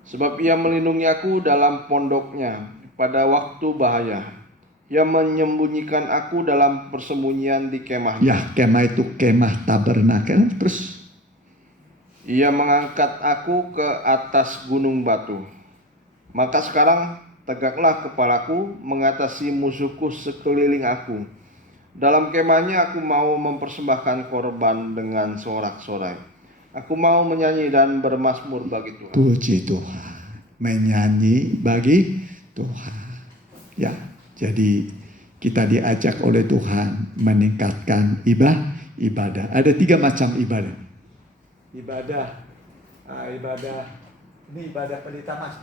Sebab ia melindungi aku dalam pondoknya pada waktu bahaya. Ia menyembunyikan aku dalam persembunyian di kemahnya. ya kemah itu kemah tabernakel. Terus Ia mengangkat aku ke atas gunung batu. Maka sekarang tegaklah kepalaku mengatasi musuhku sekeliling aku. Dalam kemahnya aku mau mempersembahkan korban dengan sorak-sorai. Aku mau menyanyi dan bermazmur bagi Tuhan. puji Tuhan, menyanyi bagi Tuhan. Ya, jadi kita diajak oleh Tuhan meningkatkan ibadah. Ada 3 macam ibadah. Ibadah ini ibadah pelita mas,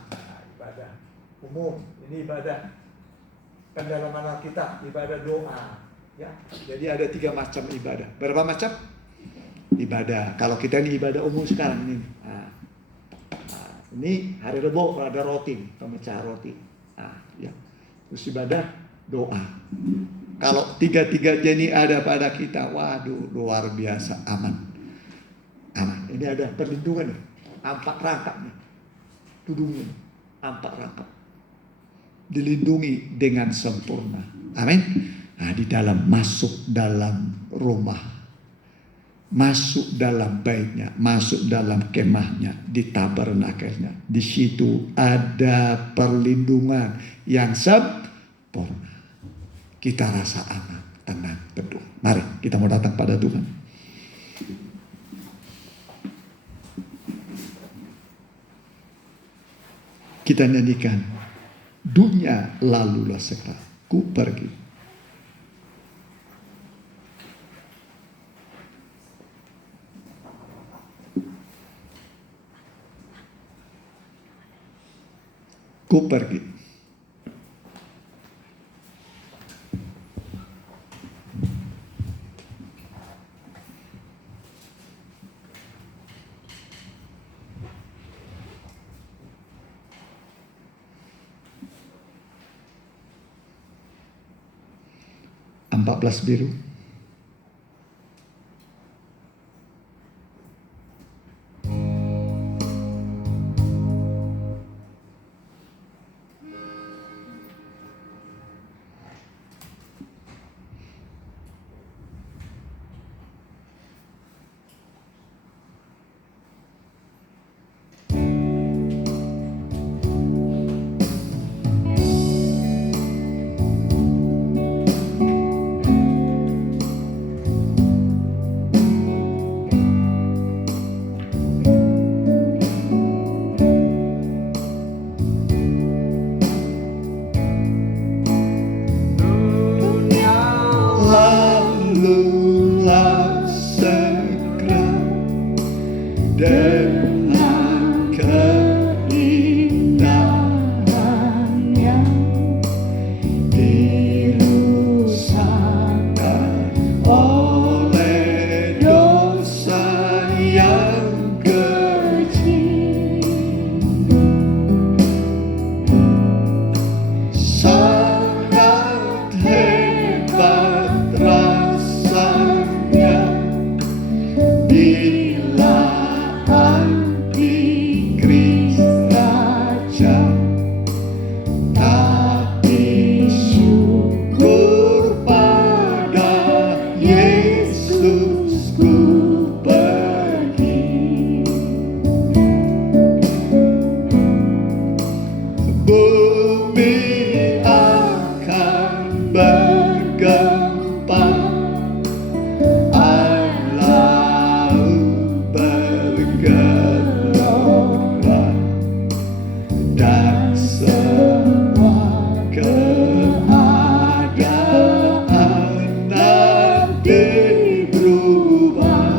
ibadah umum, ini ibadah pendalaman Alkitab, ibadah doa. Ya, jadi ada 3 macam ibadah. Berapa macam? Ibadah. Kalau kita ini ibadah umum sekarang ini. Ini hari Rebo ada roti, pemecah roti. Nah, ya. Terus ibadah, doa. Kalau tiga-tiganya ini ada pada kita, waduh luar biasa, aman. Aman. Ini ada perlindungan nih, ampak rangkap nih, tudungnya, ampak rangkap. Dilindungi dengan sempurna. Amin. Nah, di dalam masuk dalam rumah, masuk dalam baitnya, masuk dalam kemahnya, di tabernakelnya. Di situ ada perlindungan yang sempurna. Kita rasa aman, tenang, teduh. Mari kita mau datang pada Tuhan. Kita nyanyikan, dunia lalulah segera, ku pergi. Ku pergi. Empat belas biru. Lalulah segera dengan keindahannya, dirusakkan oleh dosa yang kecil. Sangat hebat rasanya bila antikris raja, tapi syukur pada Yesus ku pergi. Bumi akan bergempar, air laut bergelora, dan semua keadaan nanti berubah.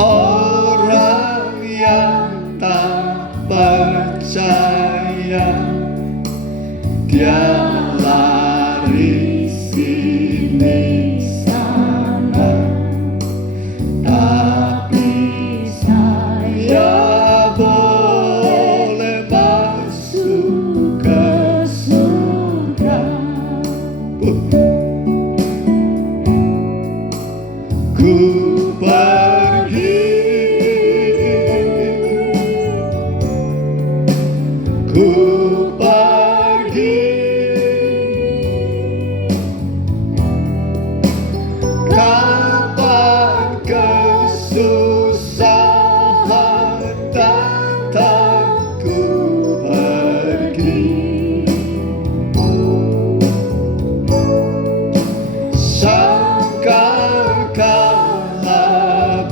Orang yang tak percaya, dia lari sini sana, tapi saya boleh masuk ke surga. Ku pergi, ku pergi, kapan kesusahan datang, ku pergi. Sangkakala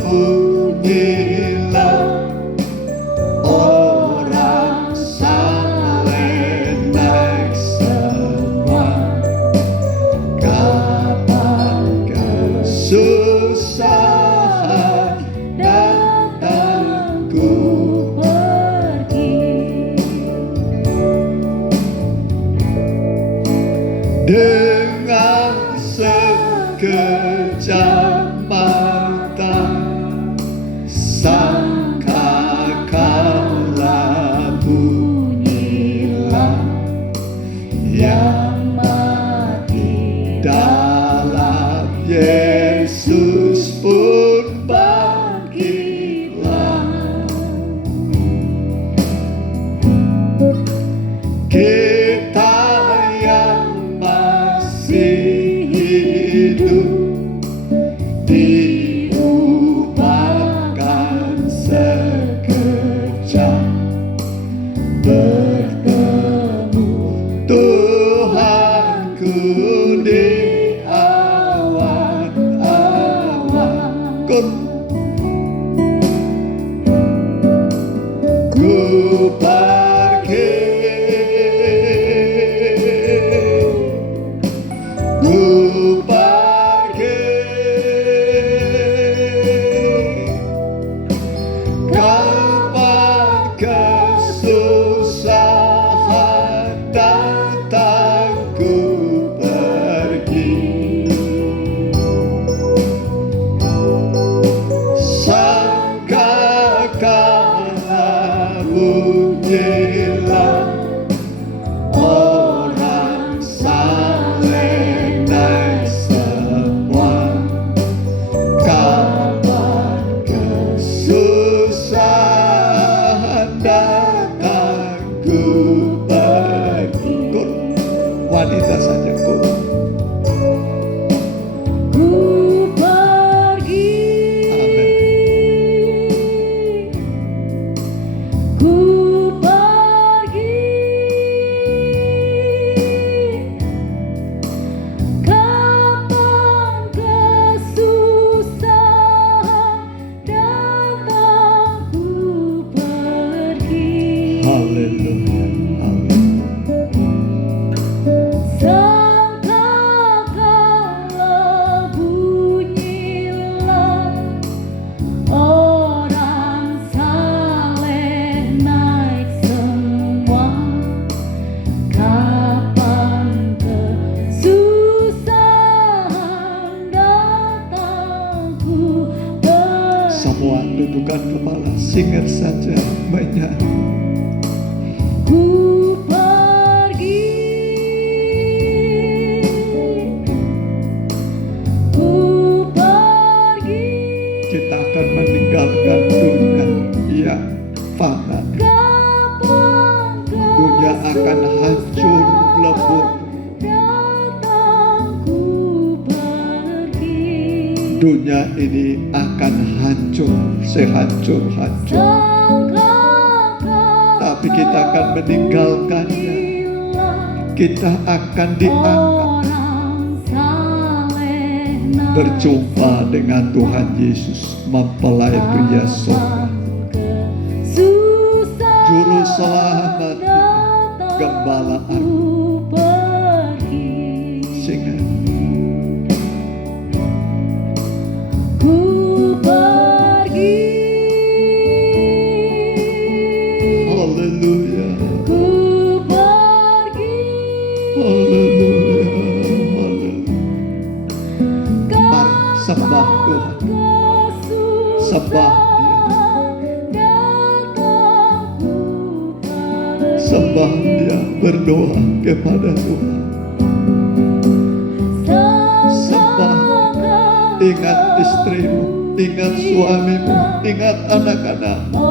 bunyilah orang saleh naik semua, kapan kesusahan datang, ku dengan sekejap mata bunyilah yang mati dalam Yesus pun bangkitlah. Kita yang masih hidup diubahkan sekejap, bertemu Tuhanku di awan-awan. Ku pergi, ku pergi, kapan kesusahan datang ku pergi. Sangkakala bunyilah orang saleh naik semua, kapan kesusahan datang ku pergi. Kur, wanita saja kur. ku pergi, ku pergi, kapan kesusahan datang ku pergi. Haleluya, Sangkakala bunyilah orang saleh naik semua, kapan kesusahan datang ku pergi. semua dudukan kepala, singer saja menyanyi. Ku pergi, ku pergi, Kita akan meninggalkan dunia yang fana. kapan Dunia akan hancur lebur. datang ku pergi. Dunia ini akan hancur, sehancur-hancur. Tapi kita akan meninggalkannya. Kita akan diangkat berjumpa dengan Tuhan Yesus, mempelai pria surga, Juru Selamat, Gembala aku. Singkat. Ku pergi, Haleluya, ku pergi, haleluya, haleluya. Mari sembah Tuhan, sembah Dia, sembah Dia, berdoa kepada Tuhan. Ingat istrimu, ingat suamimu, ingat anak-anakmu,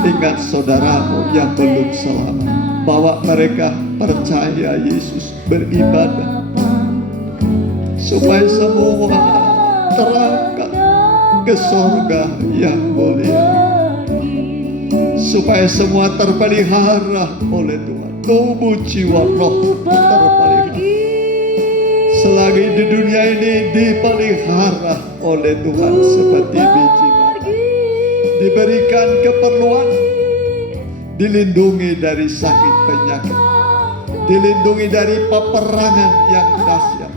ingat saudaramu yang belum selamat. Bawa mereka percaya Yesus, beribadah, supaya semua terangkat ke surga yang mulia, supaya semua terpelihara oleh Tuhan. Tubuh, jiwa, roh terpelihara. Selagi di dunia ini dipelihara oleh Tuhan seperti biji mata, diberikan keperluan, dilindungi dari sakit penyakit, dilindungi dari peperangan yang dahsyat.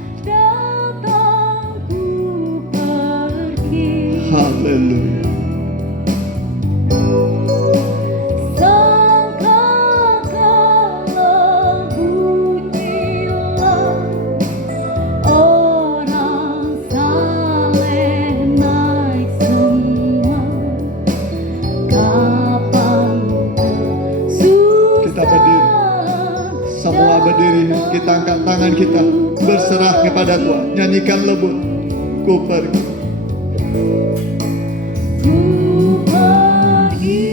Haleluya. Su berdiri. Semua berdiri, kita angkat tangan kita, berserah kepada Tuhan. Nyanyikan lebut, ku pergi. Ku pergi.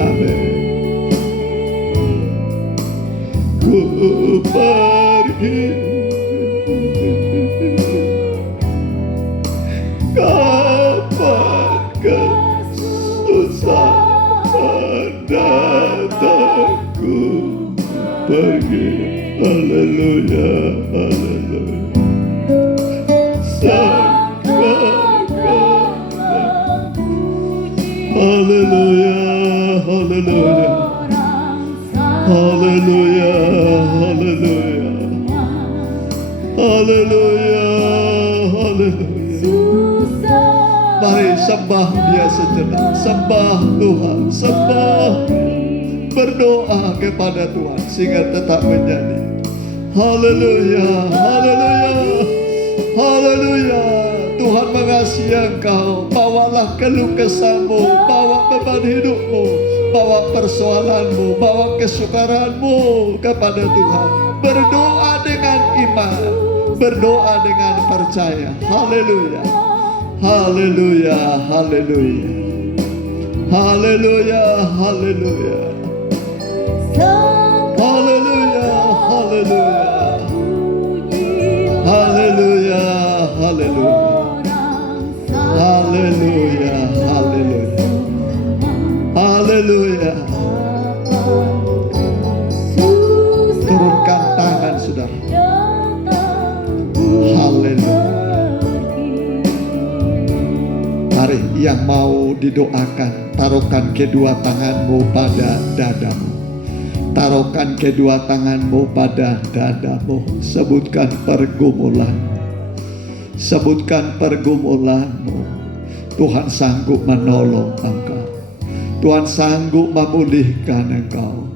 Amin. Ku pergi. Kapan kesusahan datangku pergi. Haleluya, haleluya. Haleluya, haleluya. Haleluya, haleluya. Haleluya, haleluya. Mari sembah Dia sejenak. Sembah Tuhan, sembah. Berdoa kepada Tuhan sehingga tetap menjadi. Haleluya, haleluya. Haleluya. Tuhan mengasihi engkau. Bawalah keluh kesahmu, bawa beban hidupmu, bawa persoalanmu, bawa kesukaranmu kepada Tuhan. Berdoa dengan iman, berdoa dengan percaya. Haleluya. Haleluya, haleluya. Haleluya, haleluya. Haleluya, haleluya. Haleluya, haleluya. Haleluya, haleluya. Haleluya. Turunkan tangan saudara. Haleluya. Mari yang mau didoakan, taruhkan kedua tanganmu pada dadamu. Taruhkan kedua tanganmu pada dadamu. Sebutkan pergumulan. Sebutkan pergumulanmu. Tuhan sanggup menolong engkau. Tuhan sanggup memulihkan engkau.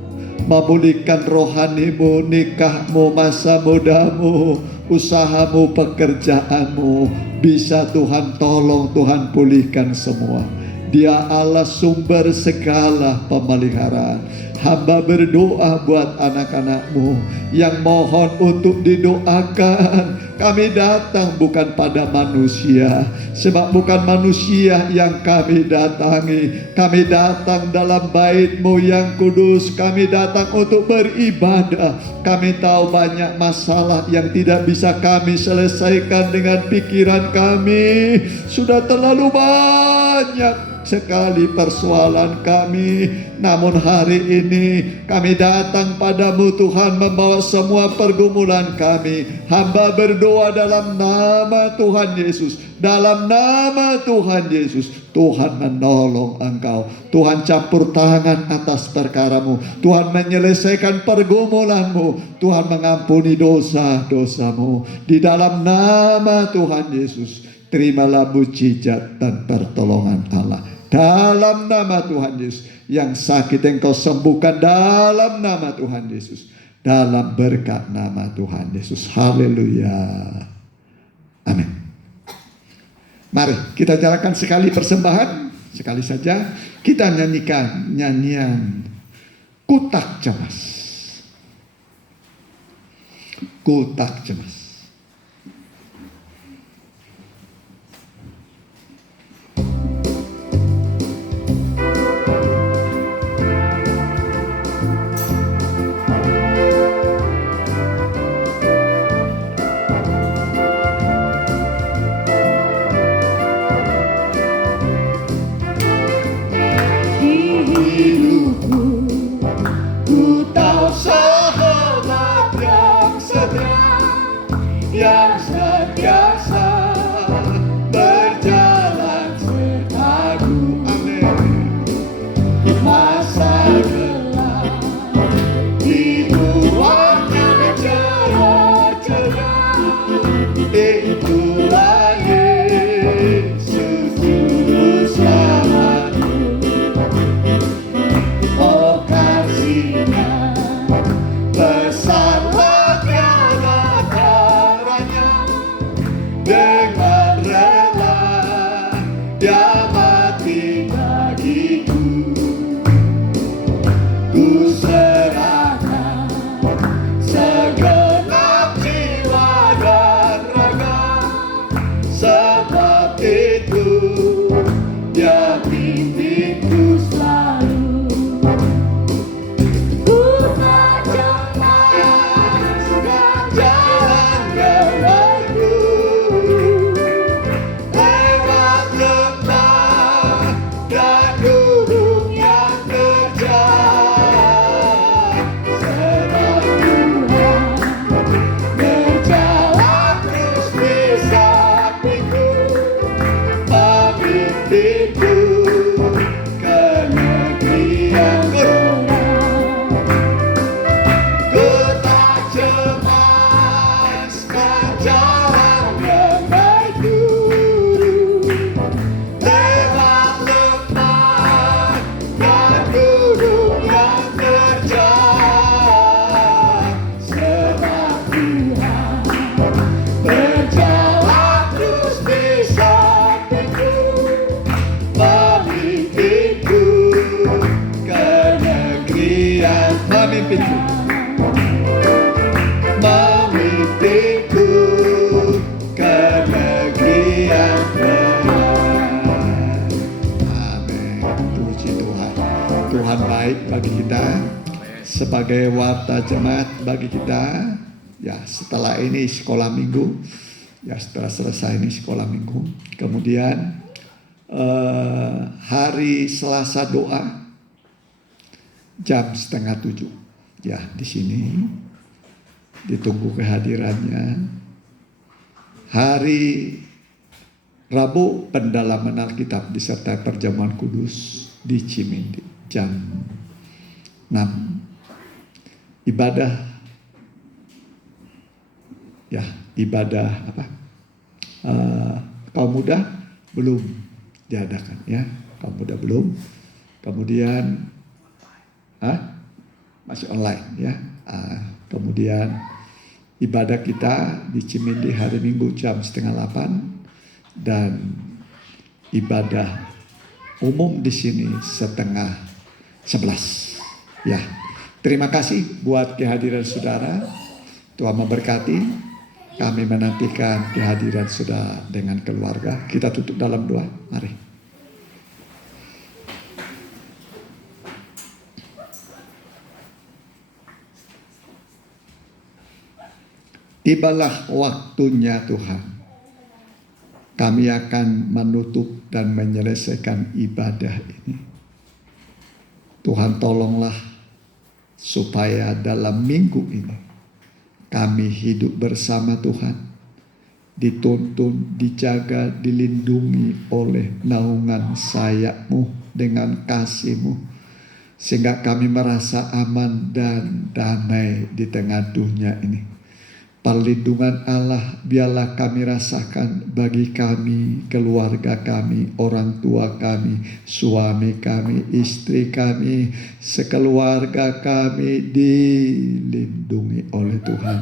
Memulihkan rohanimu, nikahmu, masa mudamu, usahamu, pekerjaanmu. Bisa Tuhan tolong, Tuhan pulihkan semua. Dia Allah sumber segala pemeliharaan. Hamba berdoa buat anak-anakmu yang mohon untuk didoakan. Kami datang bukan pada manusia, sebab bukan manusia yang kami datangi. Kami datang dalam bait-Mu yang kudus. Kami datang untuk beribadah. Kami tahu banyak masalah yang tidak bisa kami selesaikan dengan pikiran kami. Sudah terlalu banyak sekali persoalan kami. Namun hari ini kami datang padamu Tuhan, membawa semua pergumulan kami. Hamba berdoa dalam nama Tuhan Yesus. Dalam nama Tuhan Yesus, Tuhan menolong engkau. Tuhan campur tangan atas perkaramu. Tuhan menyelesaikan pergumulanmu. Tuhan mengampuni dosa-dosamu. Di dalam nama Tuhan Yesus, terimalah mujizat dan pertolongan Allah. Dalam nama Tuhan Yesus, yang sakit engkau sembuhkan dalam nama Tuhan Yesus. Dalam berkat nama Tuhan Yesus. Haleluya. Amin. Mari kita jalankan sekali persembahan. Sekali saja kita nyanyikan nyanyian Ku Tak Cemas. Ku tak cemas. Yang sentiasa berjalan sertaku. Amin. Masa gelap dibuatnya cerah-cerah. Itulah Yesus juru selamatku. Oh kasih-Nya besarlah tiada taranya. memimpinku, memimpinku ke negeri yang benar. Amin. Puji Tuhan. Tuhan baik bagi kita. Sebagai warta jemaat bagi kita, ya setelah ini sekolah minggu, ya setelah selesai ini sekolah minggu, kemudian hari Selasa doa jam 6:30, ya di sini ditunggu kehadirannya. Hari Rabu pendalaman Alkitab disertai perjamuan kudus di Cimindi jam 6. Ibadah apa? Kaum muda belum diadakan, ya. Kaum muda belum. Kemudian masih online, ya. Kemudian ibadah kita di Cimindi hari Minggu jam 7:30 dan ibadah umum di sini 10:30, ya. Terima kasih buat kehadiran saudara. Tuhan memberkati. Kami menantikan kehadiran saudara dengan keluarga. Kita tutup dalam doa. Mari. Tibalah waktunya Tuhan. Kami akan menutup dan menyelesaikan ibadah ini. Tuhan tolonglah supaya dalam minggu ini kami hidup bersama Tuhan, dituntun, dijaga, dilindungi oleh naungan sayap-Mu dengan kasih-Mu, sehingga kami merasa aman dan damai di tengah dunia ini. Perlindungan Allah biarlah kami rasakan bagi kami, keluarga kami, orang tua kami, suami kami, istri kami, sekeluarga kami dilindungi oleh Tuhan.